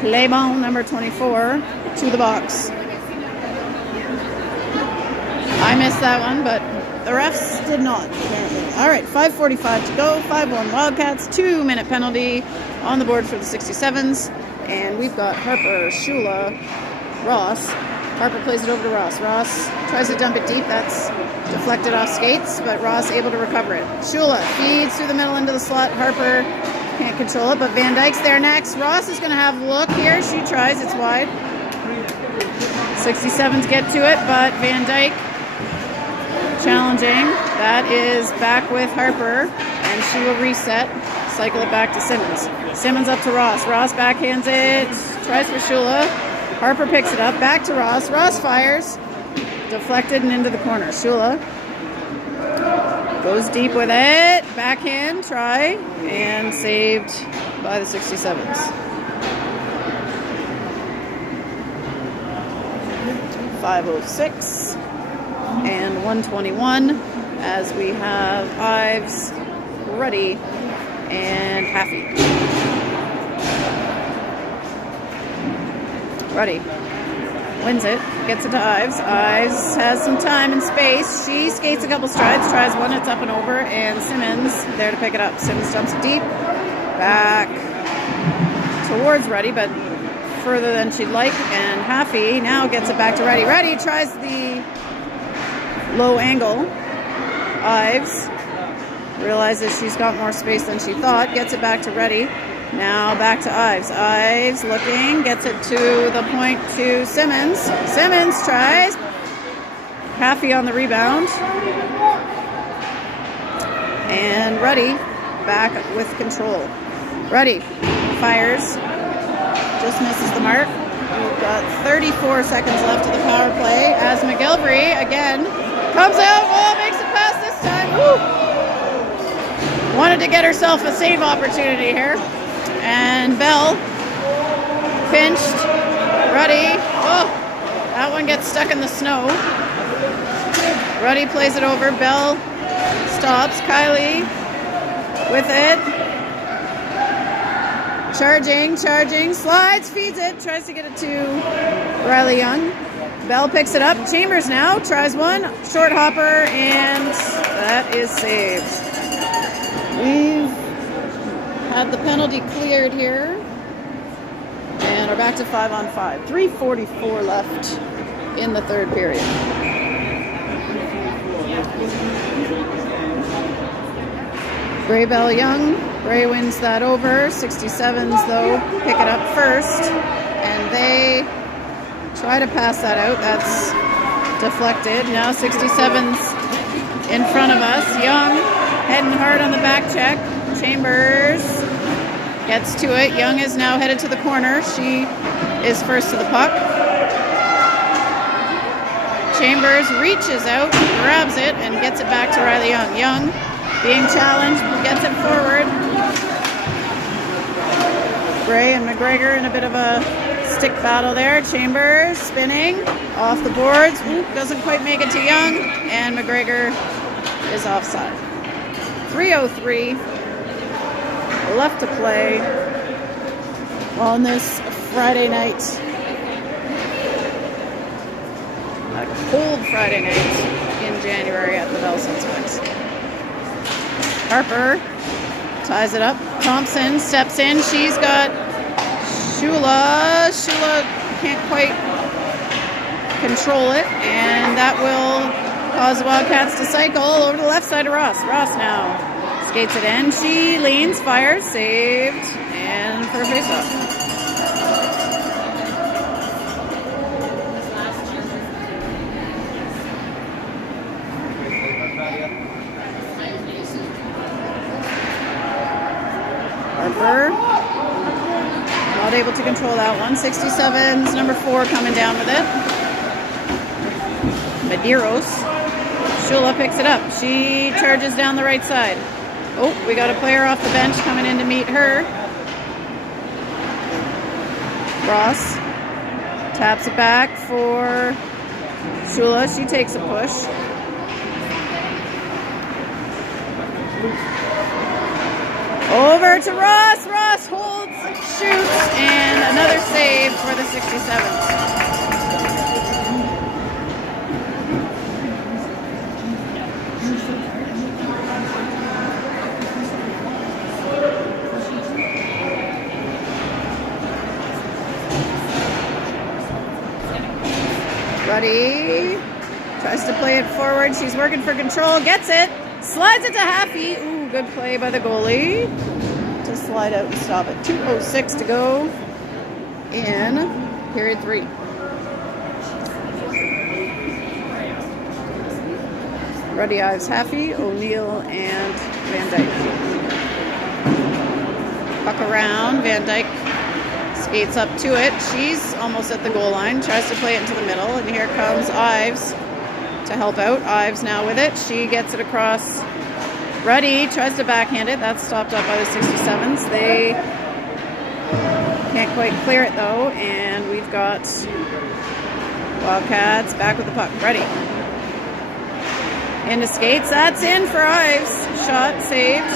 Playbon, number 24, to the box. I missed that one, but the refs did not, apparently. All right, 5:45 to go. 5-1 Wildcats. 2-minute penalty on the board for the 67s. And we've got Harper, Shula, Ross. Harper plays it over to Ross. Ross tries to dump it deep. That's deflected off skates, but Ross able to recover it. Shula feeds through the middle into the slot. Harper can't control it, but Van Dyke's there next. Ross is going to have a look here. She tries. It's wide. 67s get to it, but Van Dyke challenging. That is back with Harper, and she will reset. Cycle it back to Simmons. Simmons up to Ross. Ross backhands it. Tries for Shula. Harper picks it up, back to Ross. Ross fires, deflected and into the corner. Shula goes deep with it, backhand try, and saved by the 67s. 5:06 and 1:21 as we have Ives, Ruddy, and Haffey. Ruddy wins it, gets it to Ives. Ives has some time and space. She skates a couple strides, tries one, it's up and over, and Simmons there to pick it up. Simmons dumps it deep, back towards Ruddy, but further than she'd like, and Haffey now gets it back to Ruddy. Ruddy tries the low angle. Ives realizes she's got more space than she thought, gets it back to Ruddy. Now back to Ives. Ives looking, gets it to the point to Simmons. Simmons tries. Haffey on the rebound. And Ruddy back with control. Ruddy fires. Just misses the mark. We've got 34 seconds left of the power play as McGillivray again comes out. Oh, makes it pass this time. Woo! Wanted to get herself a save opportunity here. And Bell pinched. Ruddy. Oh, that one gets stuck in the snow. Ruddy plays it over. Bell stops. Kylie with it. Charging. Slides, feeds it. Tries to get it to Riley Young. Bell picks it up. Chambers now tries one. Short hopper, and that is saved. We've had the penalty cleared here and are back to 5-on-5. 3:44 left in the third period. Bray, Bell, Young. Bray wins that over. 67s though pick it up first, and they try to pass that out. That's deflected. Now 67s in front of us. Young heading hard on the back check. Chambers Gets to it. Young is now headed to the corner. She is first to the puck. Chambers reaches out, grabs it, and gets it back to Riley Young. Young being challenged, gets it forward. Gray and McGregor in a bit of a stick battle there. Chambers spinning off the boards. Ooh, doesn't quite make it to Young, and McGregor is offside. 3:03 left to play on this Friday night. A cold Friday night in January at the Bell Sunspex. Harper ties it up. Thompson steps in. She's got Shula. Shula can't quite control it, and that will cause the Wildcats to cycle over to the left side of Ross. Ross now skates it in. She leans, fires, saved, and for a face-off. Harper not able to control that one. 67's number 4 coming down with it. Medeiros. Shula picks it up. She charges down the right side. Oh, we got a player off the bench coming in to meet her. Ross taps it back for Shula. She takes a push. Over to Ross. Ross holds, shoots, and another save for the 67th. Ruddy tries to play it forward. She's working for control. Gets it. Slides it to Haffey. Ooh, good play by the goalie to slide out and stop it. 2:06 to go in period 3. Ruddy Ives, Haffey, O'Neill, and Van Dyke. Puck around. Van Dyke skates up to it. She's almost at the goal line. Tries to play it into the middle, and here comes Ives to help out. Ives now with it. She gets it across. Ruddy tries to backhand it. That's stopped up by the 67s. They can't quite clear it though, and we've got Wildcats back with the puck. Ruddy into skates. That's in for Ives. Shot saved.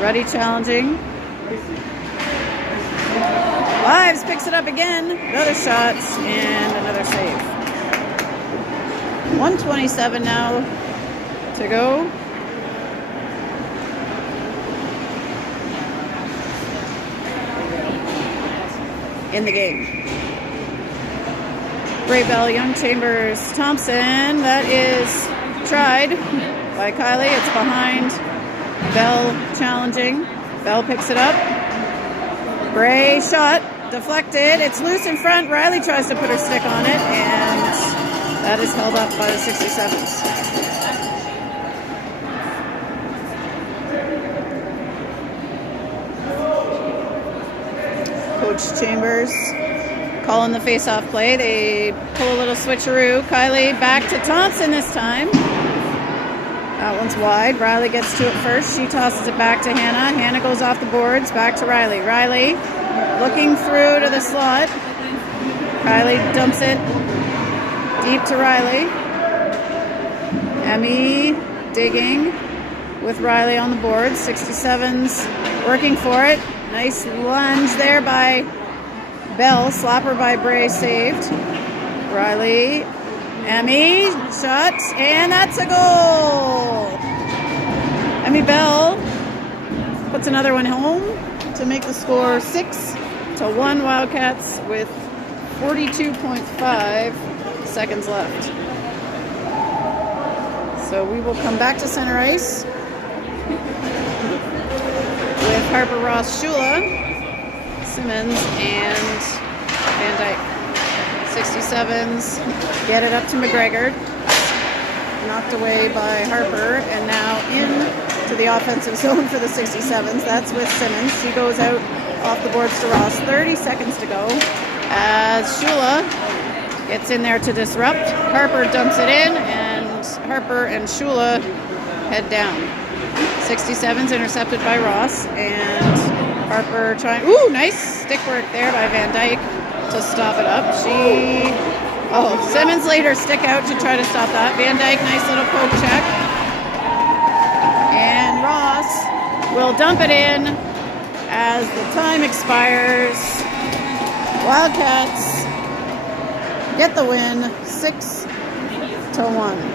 Ruddy challenging. Ives picks it up again. Another shot and another save. 1:27 now to go. In the game. Ray Bell, Young, Chambers, Thompson. That is tried by Kylie. It's behind. Bell challenging. Bell picks it up. Bray shot. Deflected. It's loose in front. Riley tries to put her stick on it, and that is held up by the 67s. Coach Chambers calling the face-off play. They pull a little switcheroo. Kylie back to Thompson this time. That one's wide. Riley gets to it first. She tosses it back to Hannah. Hannah goes off the boards. Back to Riley. Riley looking through to the slot. Kylie dumps it deep to Riley. Emmy digging with Riley on the boards. 67's working for it. Nice lunge there by Bell. Slapper by Bray saved. Riley. Emmy. Shot. And that's a goal. Emmy Bell puts another one home to make the score 6-1 Wildcats with 42.5 seconds left. So we will come back to center ice with Harper, Ross, Shula, Simmons, and Van Dyke. 67s get it up to McGregor. Knocked away by Harper, and now in to the offensive zone for the 67s. That's with Simmons. She goes out off the boards to Ross. 30 seconds to go as Shula gets in there to disrupt. Harper dumps it in, and Harper and Shula head down. 67's intercepted by Ross, and Harper trying. Ooh, nice stick work there by Van Dyke to stop it up. Simmons laid her stick out to try to stop that. Van Dyke, nice little poke check. And Ross will dump it in as the time expires. Wildcats get the win, 6-1.